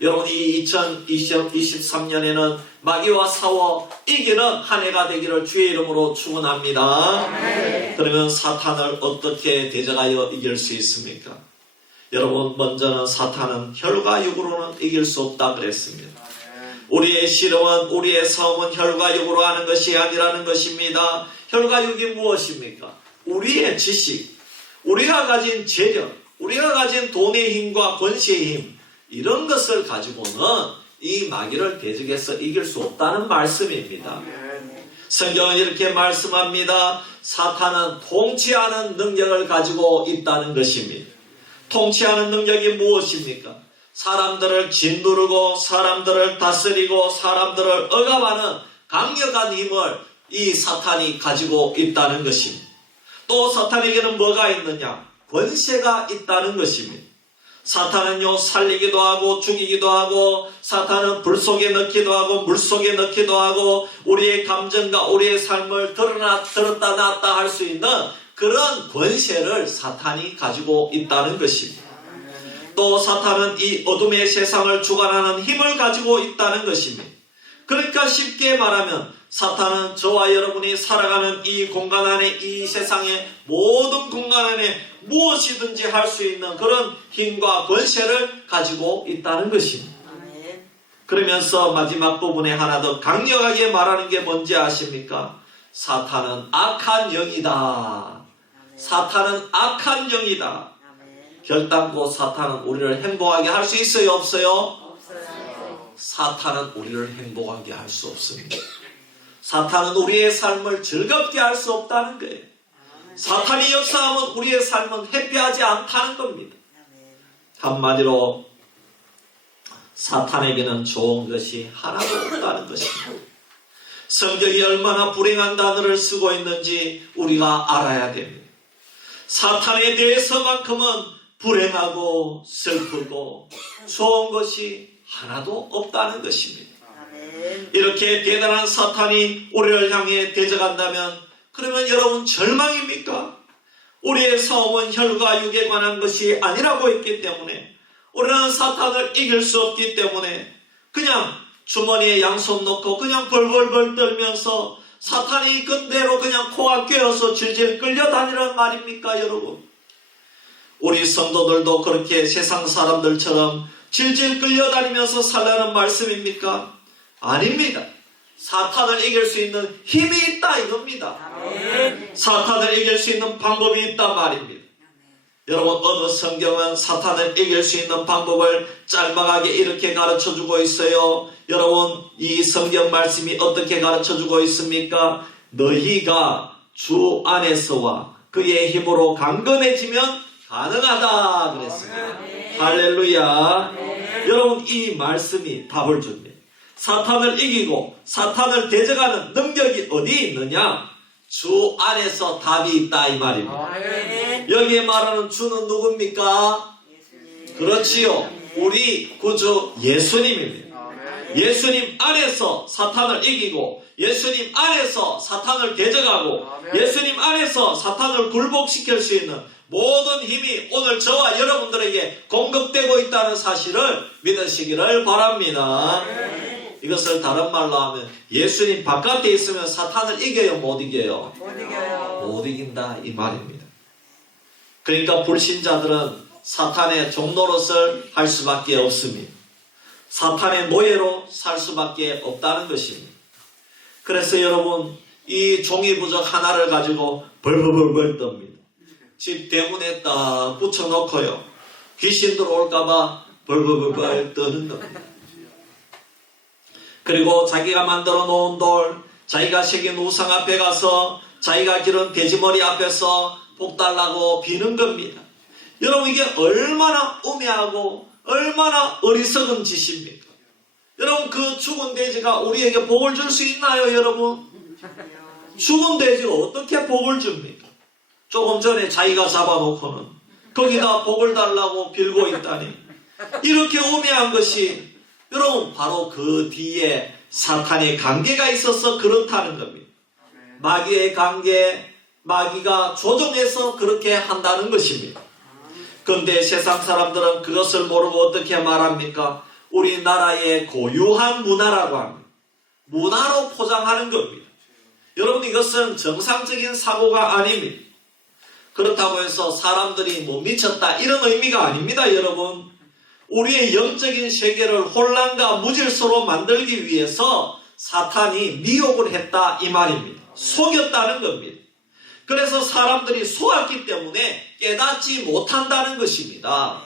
여러분, 이 2023년에는 마귀와 싸워 이기는 한 해가 되기를 주의 이름으로 축원합니다. 그러면 사탄을 어떻게 대적하여 이길 수 있습니까? 여러분, 먼저는 사탄은 혈과 육으로는 이길 수 없다 그랬습니다. 우리의 실험은, 우리의 싸움은 혈과 육으로 하는 것이 아니라는 것입니다. 혈과 육이 무엇입니까? 우리의 지식, 우리가 가진 재력, 우리가 가진 돈의 힘과 권세의 힘, 이런 것을 가지고는 이 마귀를 대적해서 이길 수 없다는 말씀입니다. 성경은 이렇게 말씀합니다. 사탄은 통치하는 능력을 가지고 있다는 것입니다. 통치하는 능력이 무엇입니까? 사람들을 짓누르고 사람들을 다스리고 사람들을 억압하는 강력한 힘을 이 사탄이 가지고 있다는 것입니다. 또 사탄에게는 뭐가 있느냐? 권세가 있다는 것입니다. 사탄은요, 살리기도 하고 죽이기도 하고, 사탄은 불 속에 넣기도 하고 물 속에 넣기도 하고, 우리의 감정과 우리의 삶을 들었다 놨다 할 수 있는 그런 권세를 사탄이 가지고 있다는 것입니다. 또 사탄은 이 어둠의 세상을 주관하는 힘을 가지고 있다는 것입니다. 그러니까 쉽게 말하면 사탄은 저와 여러분이 살아가는 이 공간 안에, 이 세상의 모든 공간 안에 무엇이든지 할 수 있는 그런 힘과 권세를 가지고 있다는 것입니다. 그러면서 마지막 부분에 하나 더 강력하게 말하는 게 뭔지 아십니까? 사탄은 악한 영이다. 사탄은 악한 영이다. 결단코 사탄은 우리를 행복하게 할 수 있어요, 없어요? 사탄은 우리를 행복하게 할 수 없습니다. 사탄은 우리의 삶을 즐겁게 할 수 없다는 거예요. 사탄이 역사하면 우리의 삶은 해피하지 않다는 겁니다. 한마디로 사탄에게는 좋은 것이 하나도 없다는 것입니다. 성경이 얼마나 불행한 단어를 쓰고 있는지 우리가 알아야 됩니다. 사탄에 대해서만큼은 불행하고 슬프고 좋은 것이 하나도 없다는 것입니다. 이렇게 대단한 사탄이 우리를 향해 대적한다면 그러면 여러분 절망입니까? 우리의 싸움은 혈과 육에 관한 것이 아니라고 했기 때문에 우리는 사탄을 이길 수 없기 때문에 그냥 주머니에 양손 넣고 그냥 벌벌벌 떨면서 사탄이 이끈 대로 그냥 코가 꿰어서 질질 끌려다니란 말입니까 여러분? 우리 성도들도 그렇게 세상 사람들처럼 질질 끌려다니면서 살라는 말씀입니까? 아닙니다. 사탄을 이길 수 있는 힘이 있다 이겁니다. 사탄을 이길 수 있는 방법이 있단 말입니다. 여러분 어느 성경은 사탄을 이길 수 있는 방법을 짤막하게 이렇게 가르쳐주고 있어요. 여러분 이 성경 말씀이 어떻게 가르쳐주고 있습니까? 너희가 주 안에서와 그의 힘으로 강건해지면 가능하다 그랬습니다. 할렐루야. 여러분 이 말씀이 답을 줍니다. 사탄을 이기고 사탄을 대적하는 능력이 어디 있느냐? 주 안에서 답이 있다 이 말입니다. 여기에 말하는 주는 누굽니까? 그렇지요. 우리 구주 예수님입니다. 예수님 안에서 사탄을 이기고 예수님 안에서 사탄을 대적하고 예수님 안에서 사탄을 굴복시킬 수 있는 모든 힘이 오늘 저와 여러분들에게 공급되고 있다는 사실을 믿으시기를 바랍니다. 이것을 다른 말로 하면 예수님 바깥에 있으면 사탄을 이겨요, 못 이겨요? 못 이긴다 이 말입니다. 그러니까 불신자들은 사탄의 종노릇을 할 수밖에 없습니다. 사탄의 노예로 살 수밖에 없다는 것입니다. 그래서 여러분 이 종이부적 하나를 가지고 벌벌벌벌 떱니다. 집 대문에 딱 붙여놓고요. 귀신 들어올까봐 벌벌벌벌 떠는 겁니다. 그리고 자기가 만들어 놓은 돌, 자기가 새긴 우상 앞에 가서 자기가 기른 돼지머리 앞에서 복 달라고 비는 겁니다. 여러분 이게 얼마나 우매하고 얼마나 어리석은 짓입니까? 여러분 그 죽은 돼지가 우리에게 복을 줄 수 있나요 여러분? 죽은 돼지가 어떻게 복을 줍니까? 조금 전에 자기가 잡아놓고는 거기다 복을 달라고 빌고 있다니 이렇게 우매한 것이 여러분 바로 그 뒤에 사탄의 관계가 있어서 그렇다는 겁니다. 마귀의 관계, 마귀가 조종해서 그렇게 한다는 것입니다. 그런데 세상 사람들은 그것을 모르고 어떻게 말합니까? 우리나라의 고유한 문화라고 합니다. 문화로 포장하는 겁니다. 여러분 이것은 정상적인 사고가 아닙니다. 그렇다고 해서 사람들이 뭐 미쳤다 이런 의미가 아닙니다 여러분. 우리의 영적인 세계를 혼란과 무질서로 만들기 위해서 사탄이 미혹을 했다 이 말입니다. 속였다는 겁니다. 그래서 사람들이 속았기 때문에 깨닫지 못한다는 것입니다.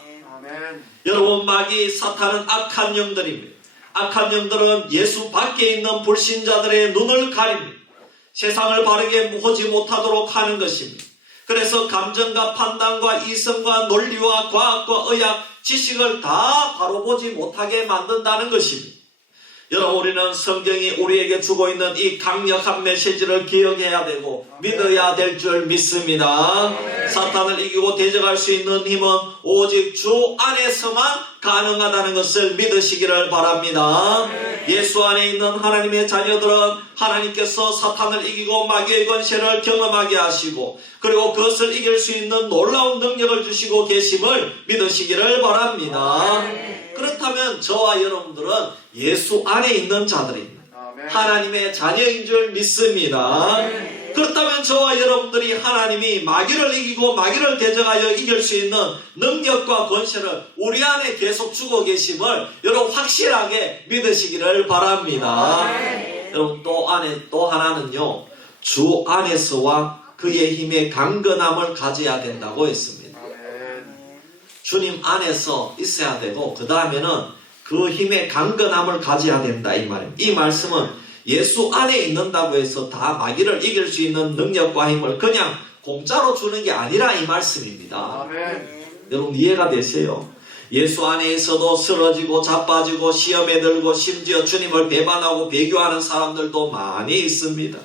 여러분 마귀 사탄은 악한 영들입니다. 악한 영들은 예수 밖에 있는 불신자들의 눈을 가립니다. 세상을 바르게 보지 못하도록 하는 것입니다. 그래서 감정과 판단과 이성과 논리와 과학과 의학, 지식을 다 바로 보지 못하게 만든다는 것입니다. 여러분 우리는 성경이 우리에게 주고 있는 이 강력한 메시지를 기억해야 되고 믿어야 될 줄 믿습니다. 사탄을 이기고 대적할 수 있는 힘은 오직 주 안에서만 가능하다는 것을 믿으시기를 바랍니다. 예수 안에 있는 하나님의 자녀들은 하나님께서 사탄을 이기고 마귀의 권세를 경험하게 하시고 그리고 그것을 이길 수 있는 놀라운 능력을 주시고 계심을 믿으시기를 바랍니다. 그렇다면 저와 여러분들은 예수 안에 있는 자들입니다. 하나님의 자녀인 줄 믿습니다. 그렇다면 저와 여러분들이 하나님이 마귀를 이기고 마귀를 대적하여 이길 수 있는 능력과 권세를 우리 안에 계속 주고 계심을 여러분 확실하게 믿으시기를 바랍니다. 여러분 또 하나는요, 주 안에서와 그의 힘의 강건함을 가져야 된다고 했습니다. 주님 안에서 있어야 되고 그 다음에는 그 힘의 강건함을 가져야 된다 이 말입니다. 이 말씀은 예수 안에 있는다고 해서 다 마귀를 이길 수 있는 능력과 힘을 그냥 공짜로 주는 게 아니라 이 말씀입니다. 여러분 이해가 되세요? 예수 안에 있어도 쓰러지고 자빠지고 시험에 들고 심지어 주님을 배반하고 배교하는 사람들도 많이 있습니다.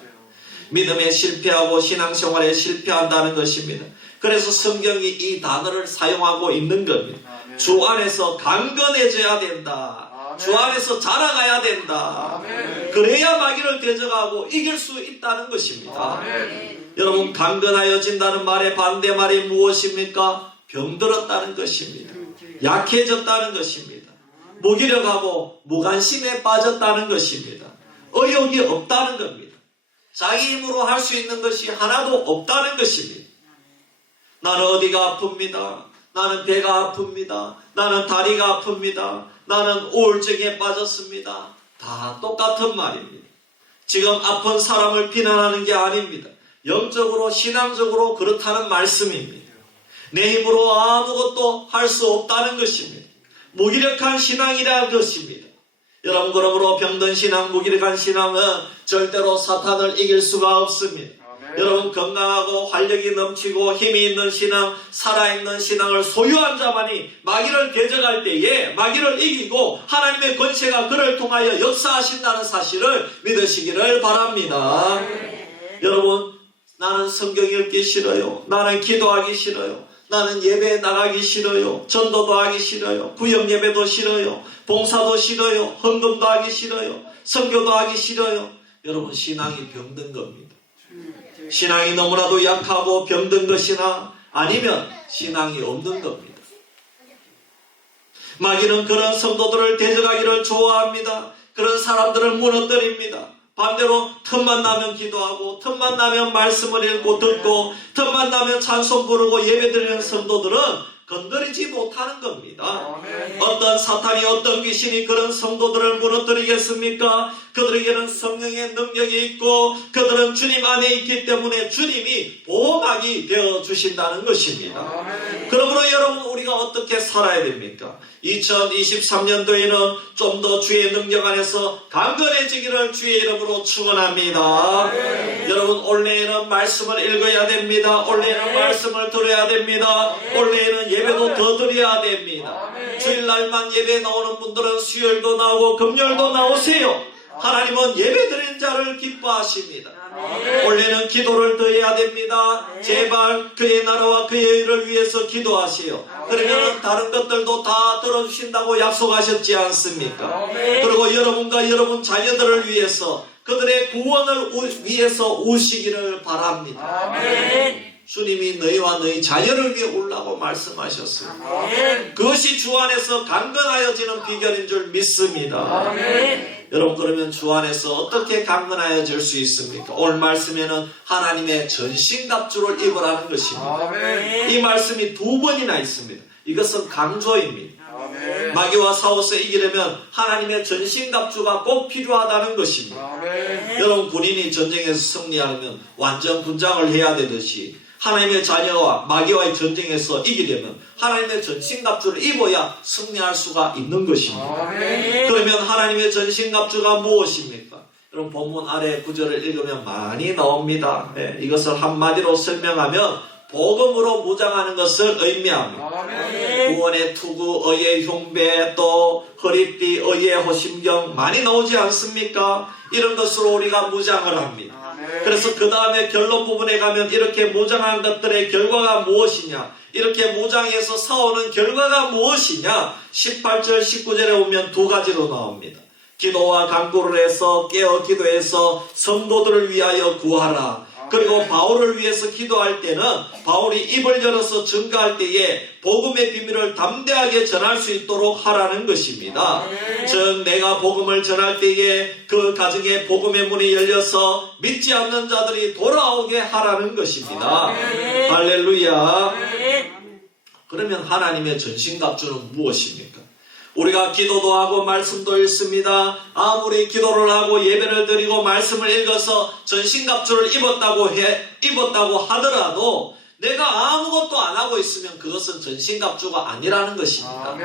믿음에 실패하고 신앙생활에 실패한다는 것입니다. 그래서 성경이 이 단어를 사용하고 있는 겁니다. 주 안에서 강건해져야 된다. 주 안에서 자라가야 된다. 그래야 마귀를 대적하고 이길 수 있다는 것입니다. 여러분 강건하여진다는 말의 반대말이 무엇입니까? 병들었다는 것입니다. 약해졌다는 것입니다. 무기력하고 무관심에 빠졌다는 것입니다. 의욕이 없다는 겁니다. 자기 힘으로 할 수 있는 것이 하나도 없다는 것입니다. 나는 어디가 아픕니다. 나는 배가 아픕니다. 나는 다리가 아픕니다. 나는 우울증에 빠졌습니다. 다 똑같은 말입니다. 지금 아픈 사람을 비난하는 게 아닙니다. 영적으로 신앙적으로 그렇다는 말씀입니다. 내 힘으로 아무것도 할 수 없다는 것입니다. 무기력한 신앙이라는 것입니다. 여러분 그러므로 병든 신앙, 무기력한 신앙은 절대로 사탄을 이길 수가 없습니다. 여러분 건강하고 활력이 넘치고 힘이 있는 신앙, 살아있는 신앙을 소유한 자만이 마귀를 대적할 때에 마귀를 이기고 하나님의 권세가 그를 통하여 역사하신다는 사실을 믿으시기를 바랍니다. 여러분 나는 성경 읽기 싫어요. 나는 기도하기 싫어요. 나는 예배에 나가기 싫어요. 전도도 하기 싫어요. 구역 예배도 싫어요. 봉사도 싫어요. 헌금도 하기 싫어요. 선교도 하기 싫어요. 여러분 신앙이 병든 겁니다. 신앙이 너무나도 약하고 병든 것이나 아니면 신앙이 없는 겁니다. 마귀는 그런 성도들을 대적하기를 좋아합니다. 그런 사람들을 무너뜨립니다. 반대로 틈만 나면 기도하고 틈만 나면 말씀을 읽고 듣고 틈만 나면 찬송 부르고 예배드리는 성도들은 건드리지 못하는 겁니다. 어떤 사탄이 어떤 귀신이 그런 성도들을 무너뜨리겠습니까? 그들에게는 성령의 능력이 있고 그들은 주님 안에 있기 때문에 주님이 보호막이 되어주신다는 것입니다. 그러므로 여러분 우리가 어떻게 살아야 됩니까? 2023년도에는 좀 더 주의 능력 안에서 강건해지기를 주의 이름으로 축원합니다. 여러분 올해에는 말씀을 읽어야 됩니다. 올해에는 말씀을 들어야 됩니다. 올해에는 예배도 더 드려야 됩니다. 주일날만 예배 나오는 분들은 수요일도 나오고 금요일도 나오세요. 하나님은 예배 드리는 자를 기뻐하십니다. 원래는 기도를 더 해야 됩니다. 제발 그의 나라와 그의 의를 위해서 기도하세요. 그러면 다른 것들도 다 들어주신다고 약속하셨지 않습니까? 그리고 여러분과 여러분 자녀들을 위해서 그들의 구원을 위해서 우시기를 바랍니다. 주님이 너희와 너희 자녀를 위해 오라고 말씀하셨어요. 그것이 주 안에서 강건하여지는 비결인 줄 믿습니다. 여러분 그러면 주 안에서 어떻게 강건하여질 수 있습니까? 오늘 말씀에는 하나님의 전신갑주를 입으라는 것입니다. 이 말씀이 2번이나 있습니다. 이것은 강조입니다. 마귀와 싸워서 이기려면 하나님의 전신갑주가 꼭 필요하다는 것입니다. 여러분 군인이 전쟁에서 승리하려면 완전 군장을 해야 되듯이 하나님의 자녀와 마귀와의 전쟁에서 이기려면 하나님의 전신갑주를 입어야 승리할 수가 있는 것입니다. 그러면 하나님의 전신갑주가 무엇입니까? 여러분 본문 아래 구절을 읽으면 많이 나옵니다. 이것을 한마디로 설명하면 복음으로 무장하는 것을 의미합니다. 구원의 투구, 의의 흉배, 또 허리띠, 의의 호심경 많이 나오지 않습니까? 이런 것으로 우리가 무장을 합니다. 그래서 그 다음에 결론 부분에 가면 이렇게 무장한 것들의 결과가 무엇이냐, 이렇게 무장해서 싸우는 결과가 무엇이냐, 18절 19절에 오면 두 가지로 나옵니다. 기도와 간구를 해서 깨어 기도해서 성도들을 위하여 구하라. 그리고 바울을 위해서 기도할 때는 바울이 입을 열어서 증거할 때에 복음의 비밀을 담대하게 전할 수 있도록 하라는 것입니다. 즉 내가 복음을 전할 때에 그 가정에 복음의 문이 열려서 믿지 않는 자들이 돌아오게 하라는 것입니다. 할렐루야. 그러면 하나님의 전신갑주는 무엇입니까? 우리가 기도도 하고 말씀도 읽습니다. 아무리 기도를 하고 예배를 드리고 말씀을 읽어서 전신갑주를 입었다고 하더라도 내가 아무것도 안 하고 있으면 그것은 전신갑주가 아니라는 것입니다.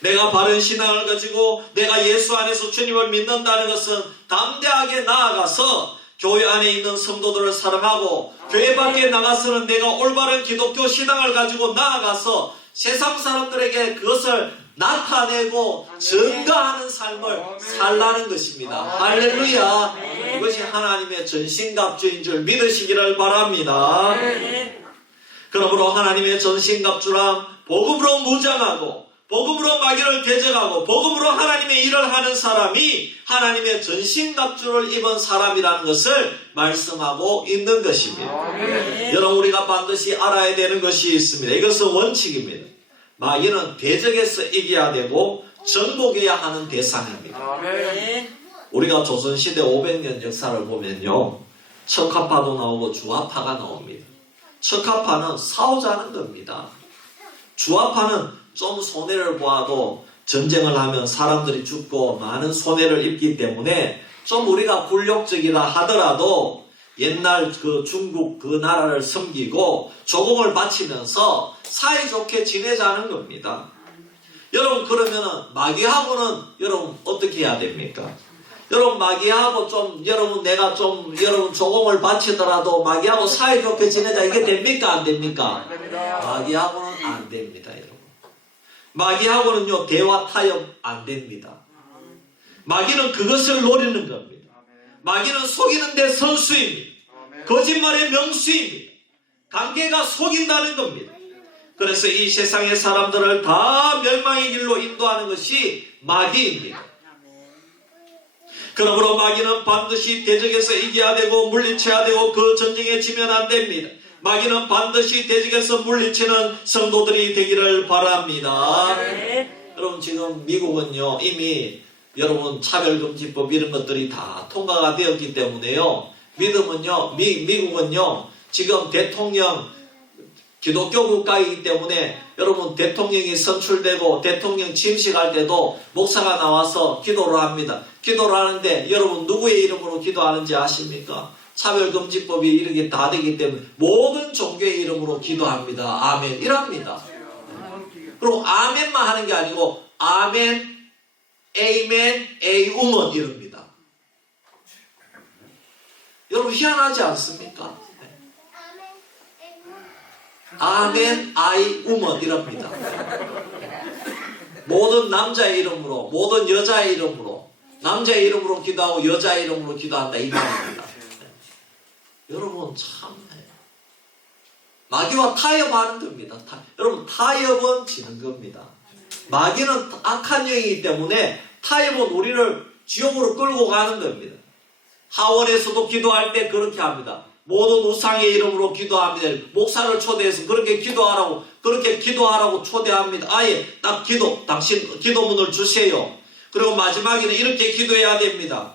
내가 바른 신앙을 가지고 내가 예수 안에서 주님을 믿는다는 것은 담대하게 나아가서 교회 안에 있는 성도들을 사랑하고 교회 밖에 나가서는 내가 올바른 기독교 신앙을 가지고 나아가서 세상 사람들에게 그것을 나타내고 증거하는 삶을 살라는 것입니다. 할렐루야. 이것이 하나님의 전신갑주인 줄 믿으시기를 바랍니다. 그러므로 하나님의 전신갑주란 복음으로 무장하고 복음으로 마귀를 대적하고 복음으로 하나님의 일을 하는 사람이 하나님의 전신갑주를 입은 사람이라는 것을 말씀하고 있는 것입니다. 여러분 우리가 반드시 알아야 되는 것이 있습니다. 이것은 원칙입니다. 마귀는 대적에서 이겨야 되고 정복해야 하는 대상입니다. 우리가 조선시대 500년 역사를 보면요, 척화파도 나오고 주화파가 나옵니다. 척화파는 싸우자는 겁니다. 주화파는 좀 손해를 보아도 전쟁을 하면 사람들이 죽고 많은 손해를 입기 때문에 좀 우리가 굴욕적이라 하더라도 옛날 그 중국 그 나라를 섬기고 조공을 바치면서 사이좋게 지내자는 겁니다. 여러분 그러면은 마귀하고는 여러분 어떻게 해야 됩니까? 여러분 마귀하고 좀 여러분 내가 좀 여러분 조공을 바치더라도 마귀하고 사이좋게 지내자 이게 됩니까 안 됩니까? 마귀하고는 안 됩니다 여러분. 마귀하고는요 대화 타협 안 됩니다. 마귀는 그것을 노리는 겁니다. 마귀는 속이는 데 선수입니다. 거짓말의 명수입니다. 관계가 속인다는 겁니다. 그래서 이 세상의 사람들을 다 멸망의 길로 인도하는 것이 마귀입니다. 그러므로 마귀는 반드시 대적에서 이겨야 되고 물리쳐야 되고 그 전쟁에 지면 안 됩니다. 마귀는 반드시 대적에서 물리치는 성도들이 되기를 바랍니다. 여러분 지금 미국은요 이미 여러분 차별금지법 이런 것들이 다 통과가 되었기 때문에요. 믿음은요 미국은요 지금 대통령 기독교 국가이기 때문에 여러분 대통령이 선출되고 대통령 취임식할 때도 목사가 나와서 기도를 합니다. 기도를 하는데 여러분 누구의 이름으로 기도하는지 아십니까? 차별금지법이 이렇게 다 되기 때문에 모든 종교의 이름으로 기도합니다. 아멘 이랍니다. 그리고 아멘만 하는 게 아니고 아멘, 에이멘, 에이우먼 이럽니다. 여러분 희한하지 않습니까? 아멘, 아이, 우먼 이럽니다. 모든 남자의 이름으로 모든 여자의 이름으로 남자의 이름으로 기도하고 여자의 이름으로 기도한다 이 말입니다. 여러분 참 마귀와 타협하는 겁니다. 여러분 타협은 지는 겁니다. 마귀는 악한 영이기 때문에 타협은 우리를 지옥으로 끌고 가는 겁니다. 하원에서도 기도할 때 그렇게 합니다. 모든 우상의 이름으로 기도합니다. 목사를 초대해서 그렇게 기도하라고 초대합니다. 아예 딱 당신 기도문을 주세요. 그리고 마지막에는 이렇게 기도해야 됩니다.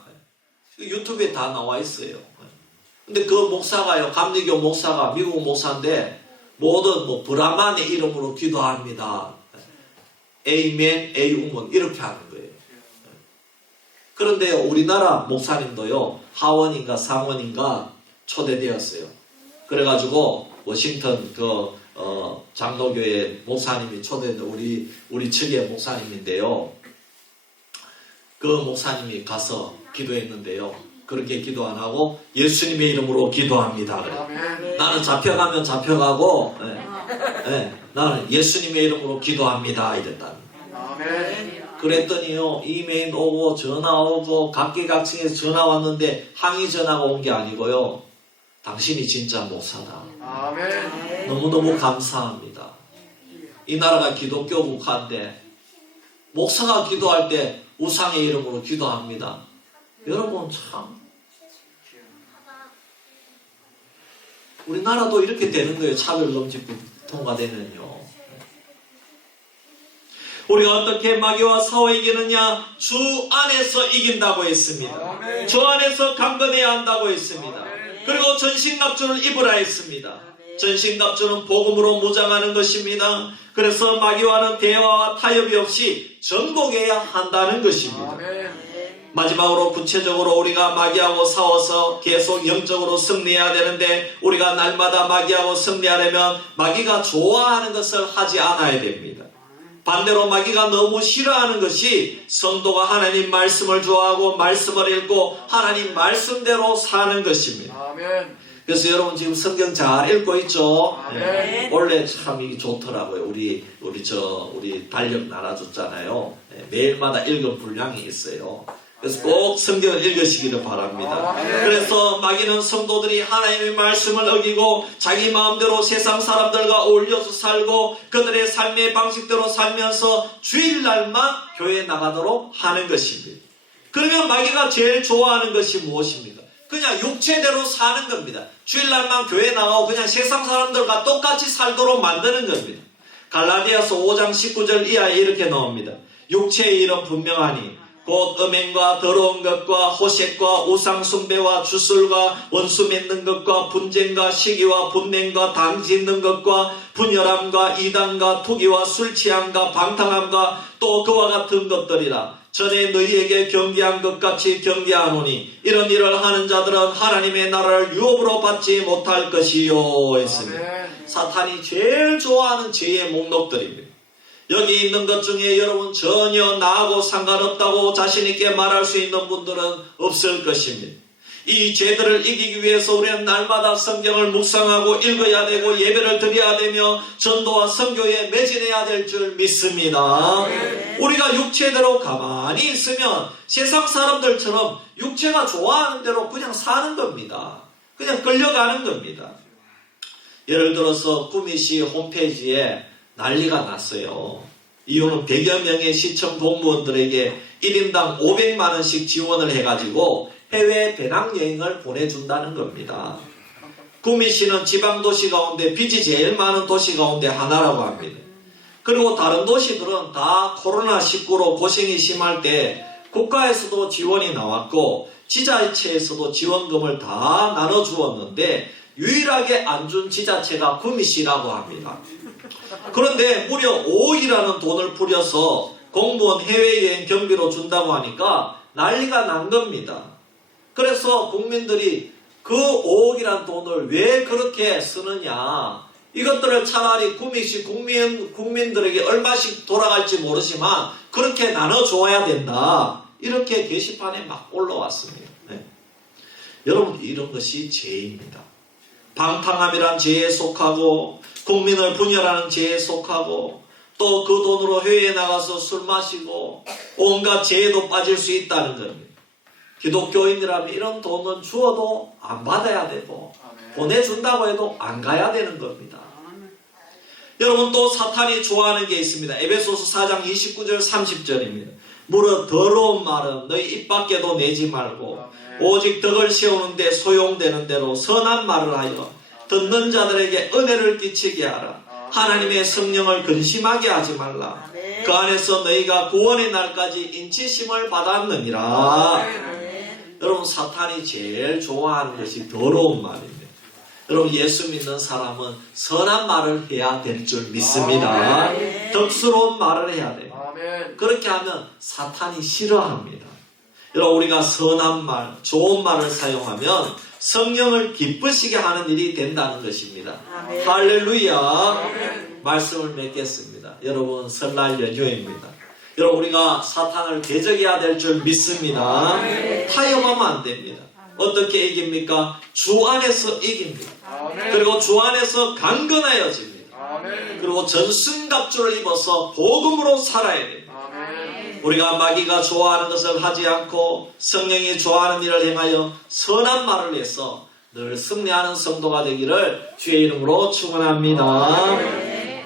유튜브에 다 나와 있어요. 근데 그 목사가요, 감리교 목사가 미국 목사인데 모든 브라만의 이름으로 기도합니다. 에이멘, 에이우먼 이렇게 하는 거예요. 그런데 우리나라 목사님도요, 하원인가 상원인가 초대되었어요. 그래가지고 워싱턴 장로교회 목사님이 초대된 우리 측의 목사님인데요. 그 목사님이 가서 기도했는데요. 그렇게 기도 안 하고 예수님의 이름으로 기도합니다. 그래. 나는 잡혀가면 잡혀가고 나는 예수님의 이름으로 기도합니다. 이랬답니다. 그랬더니요, 이메일 오고 전화 오고 각계각층에서 전화 왔는데 항의 전화가 온 게 아니고요, 당신이 진짜 목사다. 아멘. 너무너무 감사합니다. 이 나라가 기독교 국가인데 목사가 기도할 때 우상의 이름으로 기도합니다. 여러분 참 우리나라도 이렇게 되는 거예요. 차별금지법 통과되면요. 우리가 어떻게 마귀와 싸워 이기느냐? 주 안에서 이긴다고 했습니다. 아멘. 주 안에서 강건해야 한다고 했습니다. 그리고 전신갑주를 입으라 했습니다. 전신갑주는 복음으로 무장하는 것입니다. 그래서 마귀와는 대화와 타협이 없이 정복해야 한다는 것입니다. 아멘. 마지막으로 구체적으로 우리가 마귀하고 싸워서 계속 영적으로 승리해야 되는데, 우리가 날마다 마귀하고 승리하려면 마귀가 좋아하는 것을 하지 않아야 됩니다. 반대로 마귀가 너무 싫어하는 것이 성도가 하나님 말씀을 좋아하고 말씀을 읽고 하나님 말씀대로 사는 것입니다. 아멘. 그래서 여러분 지금 성경 잘 읽고 있죠? 네. 원래 참 이게 좋더라고요. 우리 달력 나눠줬잖아요. 네, 매일마다 읽은 분량이 있어요. 그래서 꼭 성경을 읽으시기를 바랍니다. 그래서 마귀는 성도들이 하나님의 말씀을 어기고 자기 마음대로 세상 사람들과 어울려서 살고 그들의 삶의 방식대로 살면서 주일날만 교회에 나가도록 하는 것입니다. 그러면 마귀가 제일 좋아하는 것이 무엇입니까? 그냥 육체대로 사는 겁니다. 주일날만 교회 나가고 그냥 세상 사람들과 똑같이 살도록 만드는 겁니다. 갈라디아서 5장 19절 이하에 이렇게 나옵니다. 육체의 일은 분명하니 곧 음행과 더러운 것과 호색과 우상숭배와 주술과 원수 맺는 것과 분쟁과 시기와 분냉과 당 짓는 것과 분열함과 이단과 투기와 술취함과 방탕함과 또 그와 같은 것들이라. 전에 너희에게 경계한 것 같이 경계하노니 이런 일을 하는 자들은 하나님의 나라를 유업으로 받지 못할 것이요 했습니다. 사탄이 제일 좋아하는 죄의 목록들입니다. 여기 있는 것 중에 여러분 전혀 나하고 상관없다고 자신있게 말할 수 있는 분들은 없을 것입니다. 이 죄들을 이기기 위해서 우리는 날마다 성경을 묵상하고 읽어야 되고 예배를 드려야 되며 전도와 선교에 매진해야 될 줄 믿습니다. 우리가 육체대로 가만히 있으면 세상 사람들처럼 육체가 좋아하는 대로 그냥 사는 겁니다. 그냥 끌려가는 겁니다. 예를 들어서 구미시 홈페이지에 난리가 났어요. 이유는 100여 명의 시청 공무원들에게 1인당 500만 원씩 지원을 해가지고 해외 배낭여행을 보내준다는 겁니다. 구미시는 지방도시 가운데 빚이 제일 많은 도시 가운데 하나라고 합니다. 그리고 다른 도시들은 다 코로나19로 고생이 심할 때 국가에서도 지원이 나왔고 지자체에서도 지원금을 다 나눠주었는데 유일하게 안 준 지자체가 구미시라고 합니다. 그런데 무려 5억이라는 돈을 뿌려서 공무원 해외여행 경비로 준다고 하니까 난리가 난 겁니다. 그래서 국민들이 그 5억이라는 돈을 왜 그렇게 쓰느냐, 이것들을 차라리 구미시 국민들에게 얼마씩 돌아갈지 모르지만 그렇게 나눠줘야 된다, 이렇게 게시판에 막 올라왔습니다. 네. 여러분, 이런 것이 죄입니다. 방탕함이란 죄에 속하고 국민을 분열하는 죄에 속하고 또 그 돈으로 해외에 나가서 술 마시고 온갖 죄에도 빠질 수 있다는 겁니다. 기독교인이라면 이런 돈은 주어도 안 받아야 되고 보내준다고 해도 안 가야 되는 겁니다. 여러분, 또 사탄이 좋아하는 게 있습니다. 에베소서 4장 29절 30절입니다. 무릇 더러운 말은 너희 입 밖에도 내지 말고 오직 덕을 세우는데 소용되는 대로 선한 말을 하여 듣는 자들에게 은혜를 끼치게 하라. 하나님의 성령을 근심하게 하지 말라. 그 안에서 너희가 구원의 날까지 인치심을 받았느니라. 여러분, 사탄이 제일 좋아하는 것이 더러운 말입니다. 여러분, 예수 믿는 사람은 선한 말을 해야 될 줄 믿습니다. 덕스러운 말을 해야 돼요. 그렇게 하면 사탄이 싫어합니다. 여러분, 우리가 선한 말, 좋은 말을 사용하면 성령을 기쁘시게 하는 일이 된다는 것입니다. 할렐루야. 말씀을 맺겠습니다. 여러분, 설날 연휴입니다. 여러분, 우리가 사탄을 대적해야 될 줄 믿습니다. 타협하면 안 됩니다. 어떻게 이깁니까? 주 안에서 이깁니다. 그리고 주 안에서 강건하여집니다. 그리고 전승갑주를 입어서 복음으로 살아야 됩니다. 우리가 마귀가 좋아하는 것을 하지 않고 성령이 좋아하는 일을 행하여 선한 말을 해서 늘 승리하는 성도가 되기를 주의 이름으로 축원합니다.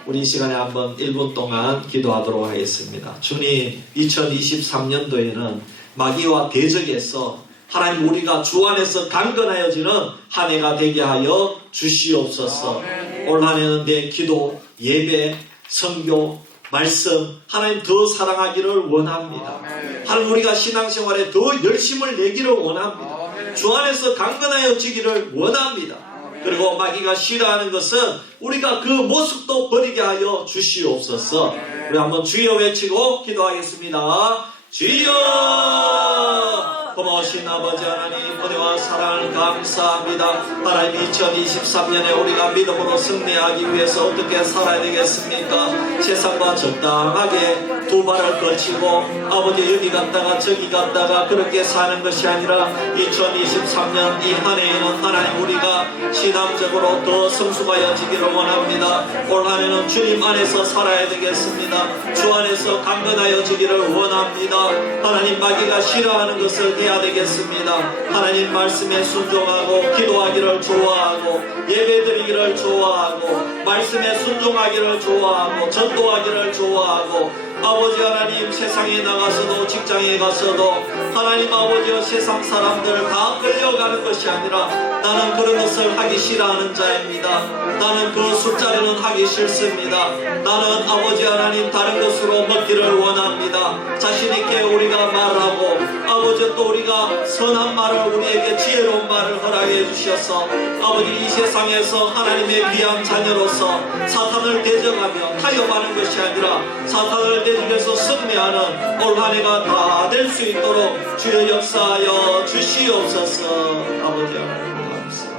우리 이 시간에 한번 1분 동안 기도하도록 하겠습니다. 주님, 2023년도에는 마귀와 대적해서 하나님 우리가 주 안에서 강건하여지는 한 해가 되게 하여 주시옵소서. 올 한 해는 내 기도, 예배, 선교, 말씀 하나님 더 사랑하기를 원합니다. 하나님 우리가 신앙생활에 더 열심을 내기를 원합니다. 주 안에서 강건하여지기를 원합니다. 그리고 마귀가 싫어하는 것은 우리가 그 모습도 버리게 하여 주시옵소서. 우리 한번 주여 외치고 기도하겠습니다. 주여! 고마우신 아버지 하나님, 은혜와 사랑을 감사합니다. 하나님, 2023년에 우리가 믿음으로 승리하기 위해서 어떻게 살아야 되겠습니까? 세상과 적당하게 두 발을 거치고 아버지 여기 갔다가 저기 갔다가 그렇게 사는 것이 아니라 2023년 이 한 해에는 하나님 우리가 신앙적으로 더 성숙하여지기를 원합니다. 올 한 해는 주님 안에서 살아야 되겠습니다. 주 안에서 강건하여지기를 원합니다. 하나님, 마귀가 싫어하는 것을 해야 되겠습니다. 하나님 말씀에 순종하고 기도하기를 좋아하고 예배드리기를 좋아하고 말씀에 순종하기를 좋아하고 전도하기를 좋아하고 아버지 하나님, 세상에 나가서도 직장에 가서도 하나님 아버지와 세상 사람들 다 끌려가는 것이 아니라 나는 그런 것을 하기 싫어하는 자입니다. 나는 그 술자리는 하기 싫습니다. 나는 아버지 하나님 다른 것으로 먹기를 원합니다. 자신있게 우리가 말하고 아버지 또 우리가 선한 말을 우리에게 지혜로운 말을 허락해 주셔서 아버지 이 세상에서 하나님의 귀한 자녀로서 사탄을 대적하며 타협하는 것이 아니라 사탄을 대적해서 승리하는 올 한 해가 다 될 수 있도록 주여 역사하여 주시옵소서. 아버지 하나님 감사합니다.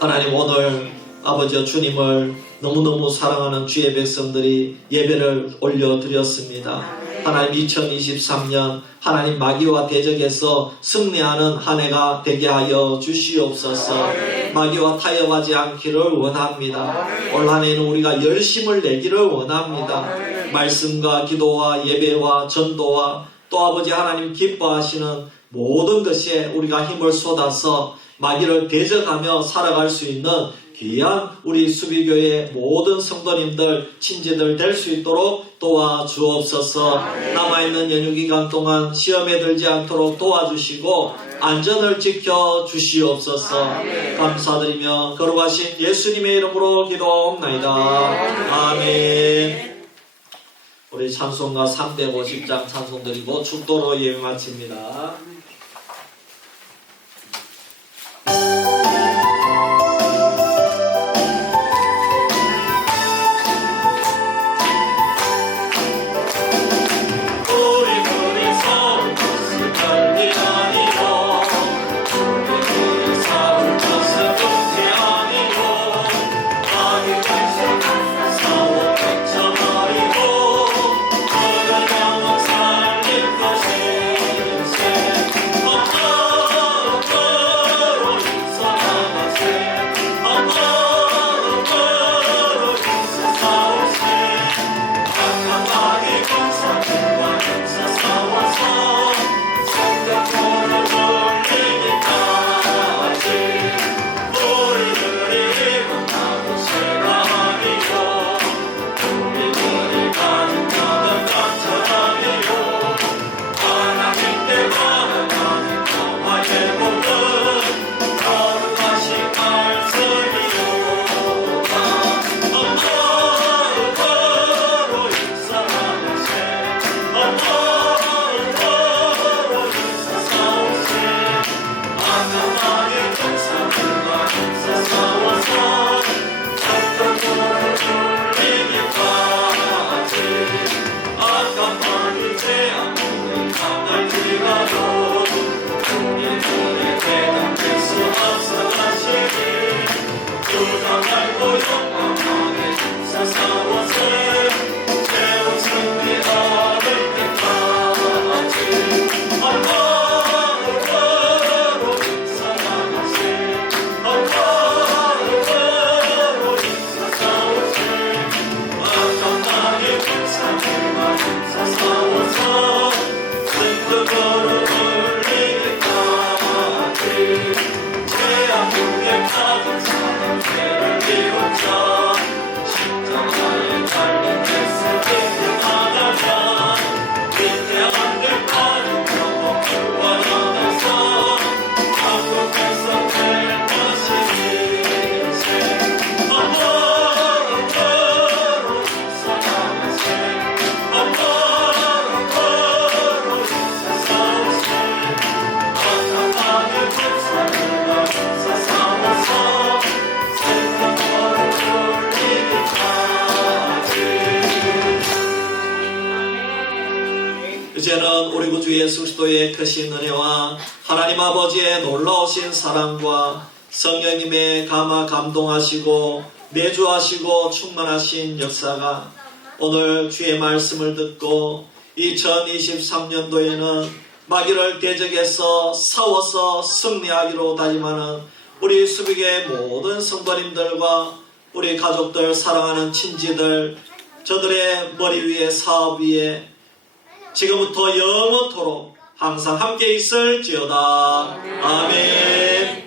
하나님, 오늘 아버지 주님을 너무너무 사랑하는 주의 백성들이 예배를 올려드렸습니다. 하나님, 2023년 하나님 마귀와 대적해서 승리하는 한 해가 되게 하여 주시옵소서. 마귀와 타협하지 않기를 원합니다. 올 한 해는 우리가 열심을 내기를 원합니다. 말씀과 기도와 예배와 전도와 또 아버지 하나님 기뻐하시는 모든 것에 우리가 힘을 쏟아서 마귀를 대적하며 살아갈 수 있는 귀한 우리 수비교회 모든 성도님들, 친지들 될 수 있도록 도와주옵소서. 남아있는 연휴기간 동안 시험에 들지 않도록 도와주시고 안전을 지켜주시옵소서. 감사드리며 거룩하신 예수님의 이름으로 기도옵나이다. 아멘. 우리 찬송가 350장 찬송 드리고 축도로 예배 마칩니다. 살릴 것이 주 예수 그리스도의 크신 은혜와 하나님 아버지의 놀라우신 사랑과 성령님의 감동하시고 내주하시고 충만하신 역사가 오늘 주의 말씀을 듣고 2023년도에는 마귀를 대적해서 싸워서 승리하기로 다짐하는 우리 수빅의 모든 성도님들과 우리 가족들, 사랑하는 친지들, 저들의 머리 위에 사업 위에 지금부터 영원토록 항상 함께 있을지어다. 아멘.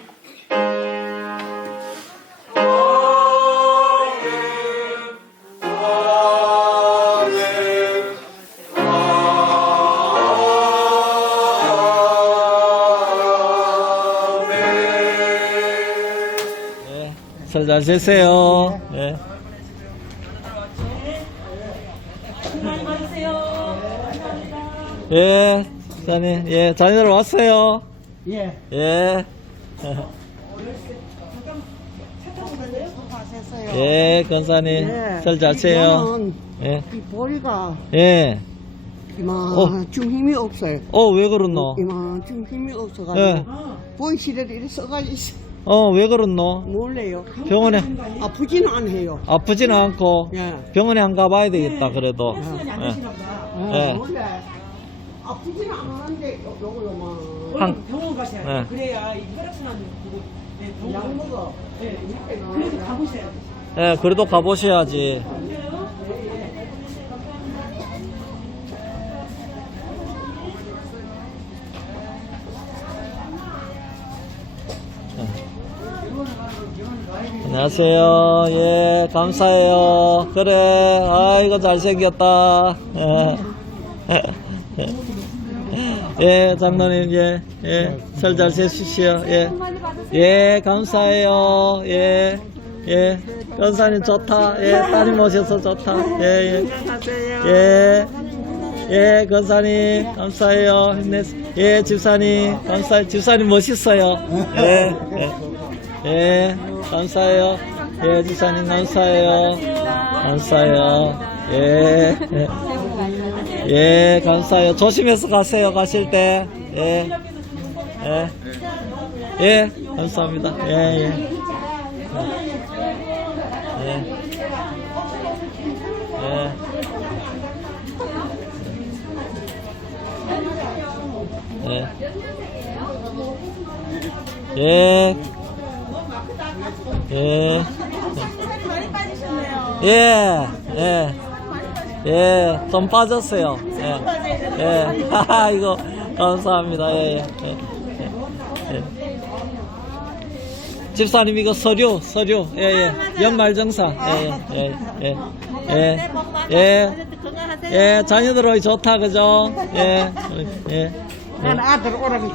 설 잘 되세요. 네. 예, 자님, 예, 자녀들 왔어요. 예. 예. 예, 권사님, 예. 설 잘 세요. 이거는 예, 이 보리가 예. 이만큼 힘이 없어요. 왜 그렇노? 이만큼 힘이 없어가지고 예. 보이 시대도 이렇게 써가지고 있어. 왜 그렇노? 몰래요. 병원에 아프지는 않아요. 아프지는 않고 예. 병원에 안 가봐야 되겠다, 그래도. 예. 원래 아프지는 않았는데 요거요만 한, 병원 가셔야 돼요. 네. 그래야 이 혈액순환 그거 네, 병원 약 먹어. 네, 그래도 가보셔야 돼요. 예, 그래도 가보셔야지. 안녕하세요. 예, 감사해요. 그래, 아이고, 잘생겼다. 예, 장로님, 예, 예, 설 잘 세시시오. 예, 예, 감사해요. 예, 예, 권사님 좋다. 예, 따님 오셔서 좋다. 예, 예, 예, 예, 권사님, 감사해요. 예, 집사님, 감사해요. 집사님 멋있어요. 예, 예, 예, 감사해요. 예, 집사님, 감사해요. 감사해요. 예, 예. 예, 감사해요. 조심해서 가세요, 가실 때. 예. 예. 예, 감사합니다. 예, 예. 예. 예. 예. 예. 예. 예. 예. 예, 좀 빠졌어요. 예, 예, 하하, 이거, 감사합니다. 예, 예, 예, 예. 집사님, 이거 서류, 예, 예. 연말정산. 예, 예, 예, 예, 예, 예, 자녀들 좋다, 그죠? 예, 예. 난 아들 오라고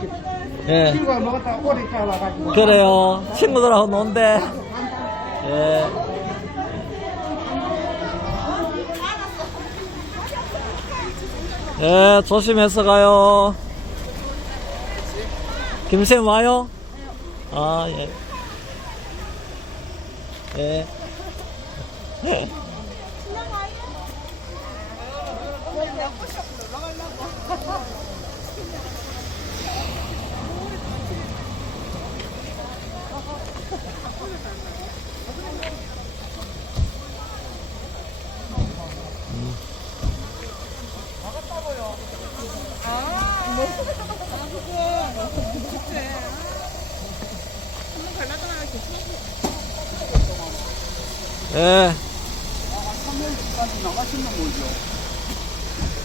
예. 친구가 먹었다가 오니까 와가지고 그래요. 친구들하고 논대. 예. 예, 조심해서 가요. 김쌤 와요? 아, 예. 예. 예.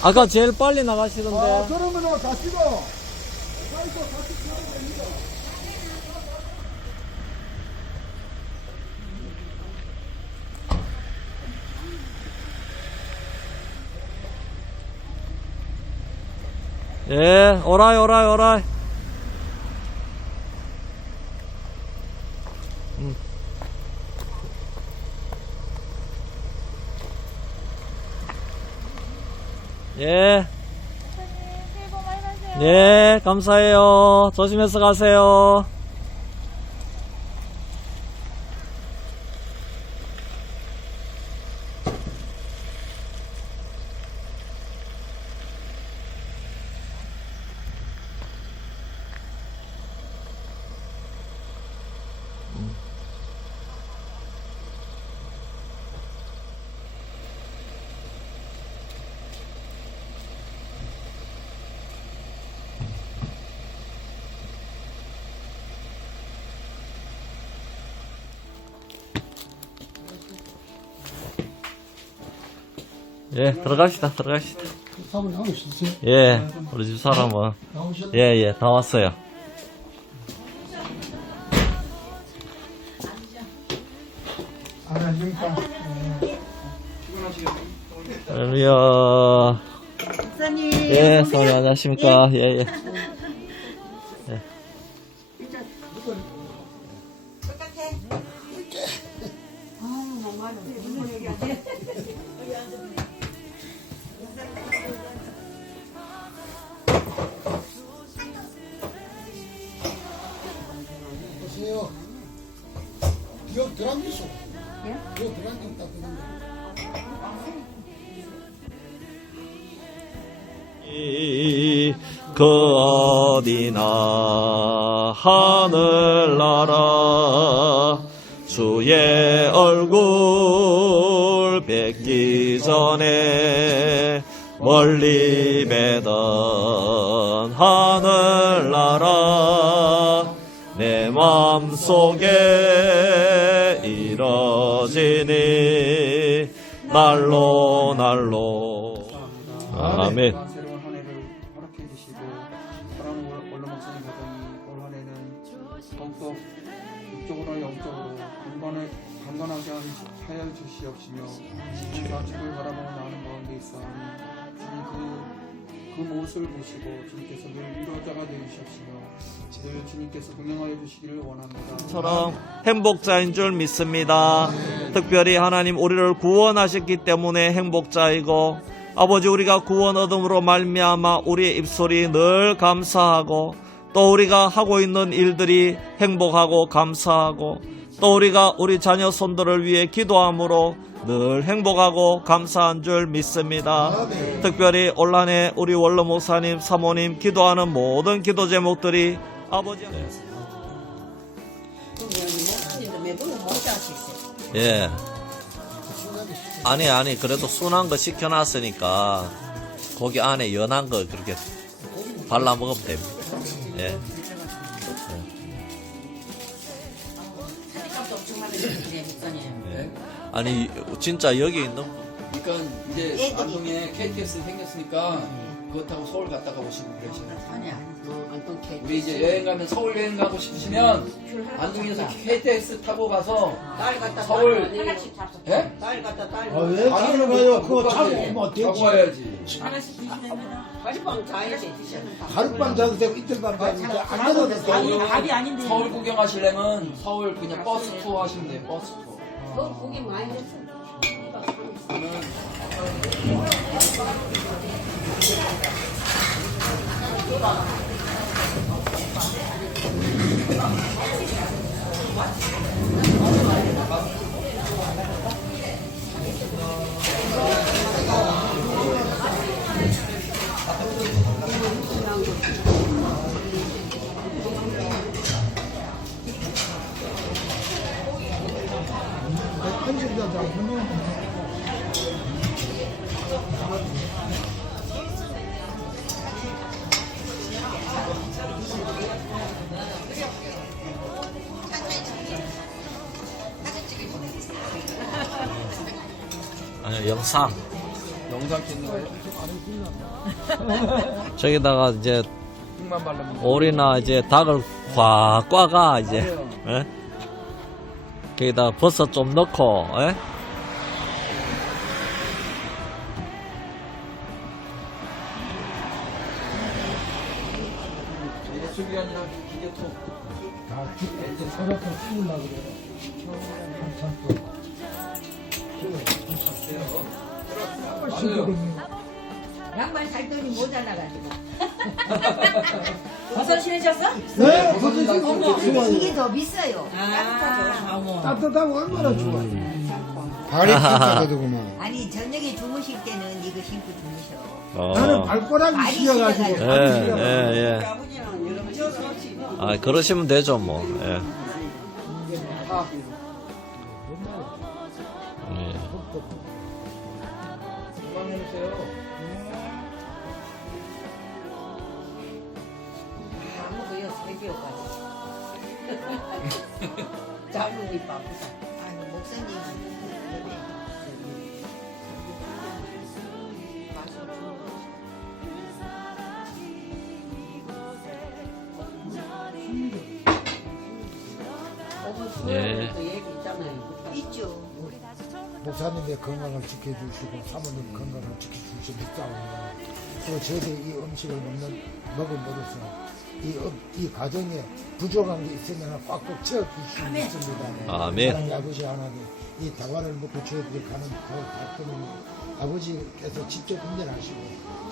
아까 제일 빨리 나가시던데. 그러면은 가시고. 예, 오라이. 예. 예, 감사해요. 조심해서 가세요. 예, 들어갑시다. 들어갑시다. 사모님 나오셨어요? 예, 우리 집 사람은 예, 예, 다 왔어요. 안녕하십니까. 할렐루야. 목사님. 예, 사모님 안녕하십니까? 예, 예. 보세요. 여 드랑기소. 여 드랑기 딱 그런데. 그 어디나 하늘나라 주의 얼굴 뵙기 전에 멀리 뵈던 하늘나라 내 맘속에 이뤄지니 날로 날로 아멘. 새로운 한 해를 허락해 주시고 사랑하는 원로 목사님 가정이 올 한 해는 더욱더 육적으로 영적으로 강건하게 하여 주시옵시며 자축을 바라보고 나는 가운데 있사오니 주님 그 모습을 보시고 주님께서 늘 위로자가 되주시옵시며 늘 주님께서 공경하여 주시기를 원합니다. 처럼 행복자인 줄 믿습니다. 특별히 하나님 우리를 구원하셨기 때문에 행복자이고 아버지 우리가 구원 얻음으로 말미암아 우리의 입술이 늘 감사하고 또 우리가 하고 있는 일들이 행복하고 감사하고 또 우리가 우리 자녀 손들을 위해 기도함으로 늘 행복하고 감사한 줄 믿습니다. 특별히 올 한 해 우리 원로 목사님, 사모님 기도하는 모든 기도 제목들이 아버지 예. 아니 그래도 순한 거 시켜놨으니까 고기 안에 연한 거 그렇게 발라 먹으면 됩니다. 예. 예. 아니 진짜 여기 있는 그러니까 이제 안동에 KTX 생겼으니까 그거 타고 서울 갔다가 오시고 그러시네요. 우리 이제 여행 가면 서울 여행 가고 싶으시면 안동에서 KTX 타고 가서 서울 예? 왜 가는 거요? 그거 차고 오면 타고 어때요? 와야지. 하룻밤 자도 되고 이틀밤 자도 되고 안 자도 되고. 밥이 아닌데. 서울 구경하시려면 서울 그냥 버스 투어 하시면 돼요. 버스 투어. 고기 많이 했어. 아니 영상 찍는 거예요? 저기다가 이제 흙만 바르면 오리나 이제 닭을 꽉 이제 예? 거기다 버섯 좀 넣고 예? 예술이 아니라 기계통. 양말 살 돈이 모자라가지고. 버섯 신으셨어? 네, 그것도 어머, 좋아요. 이게 더 비싸요. 어머. 따뜻하고 얼마나 좋아요. 발이 찢어가지고만. 아니 저녁에 주무실 때는 이거 신고 주무셔. 나는 발꼬락이 발이 씌어가지고. 씌어가지고. 예. 아 그러시면 되죠 뭐. 예. 예. 아무거요 새벽까지. 장롱이 바쁘다. 아니 목사님. 예. 있죠. 목사님의 건강을 지켜주시고 사모님 건강을 지켜주시겠습니다. 또 저희들이 이 음식을 먹음으로써 이 가정에 부족한 게 있으면 꽉꽉 채워주시겠습니다. 아멘. 하나님 아버지 하나님 이 다과를 먹고 저희들이 가는 그 달콤한 아버지께서 직접 운전하시고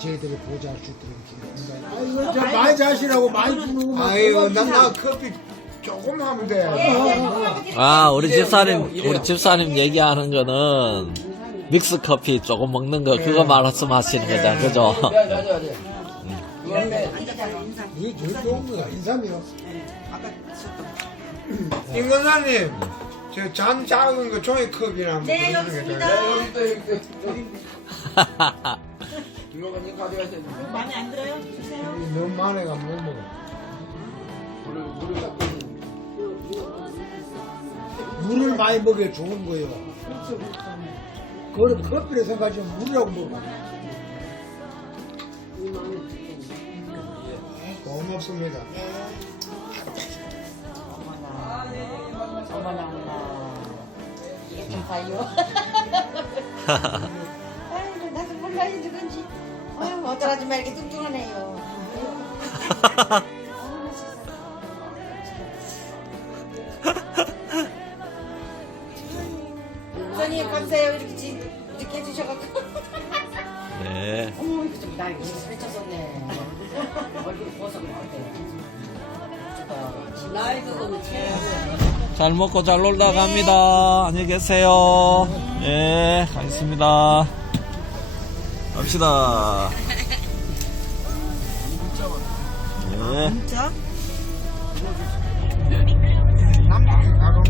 저희들이 보좌할 수 있도록 기도합니다. 아이고 저 많이 자시라고 많이 주는 거 아이고 나 커피 조금 하면 돼. 아, 우리 집사님 얘기하는 거는 믹스 커피 조금 먹는 거 그거 말씀하시는 거잖아, 그죠? 이게 제일 좋은 거야 인삼이요. 임건사님, 저 잔 작은 거 종이컵이나 한번 네, 여기 보여주는 게 있습니다. 좋아요. 많이 안 들어요? 주세요. 너무 많아가 못 먹어. 물을 많이 먹어야 좋은 거예요. 그걸 커피를 생각하시면 물이라고 먹어. 고맙습니다. 어머나. 이게 좀 봐요. 아이고, 나도 몰라요, 누군지. 아유, 어떡하지 마, 이렇게 뚱뚱하네요. 선생님, 감사해요. 이렇게 해주셔갖고. 네. 어머, 이거 좀, 나 이거 살쪘었네. 얼굴 부어서 그래. 나이도 너무 잘 먹고 잘 놀다 갑니다. 안녕히 계세요. 예, 가겠습니다. 갑시다. 예. 진짜? 남북이 가로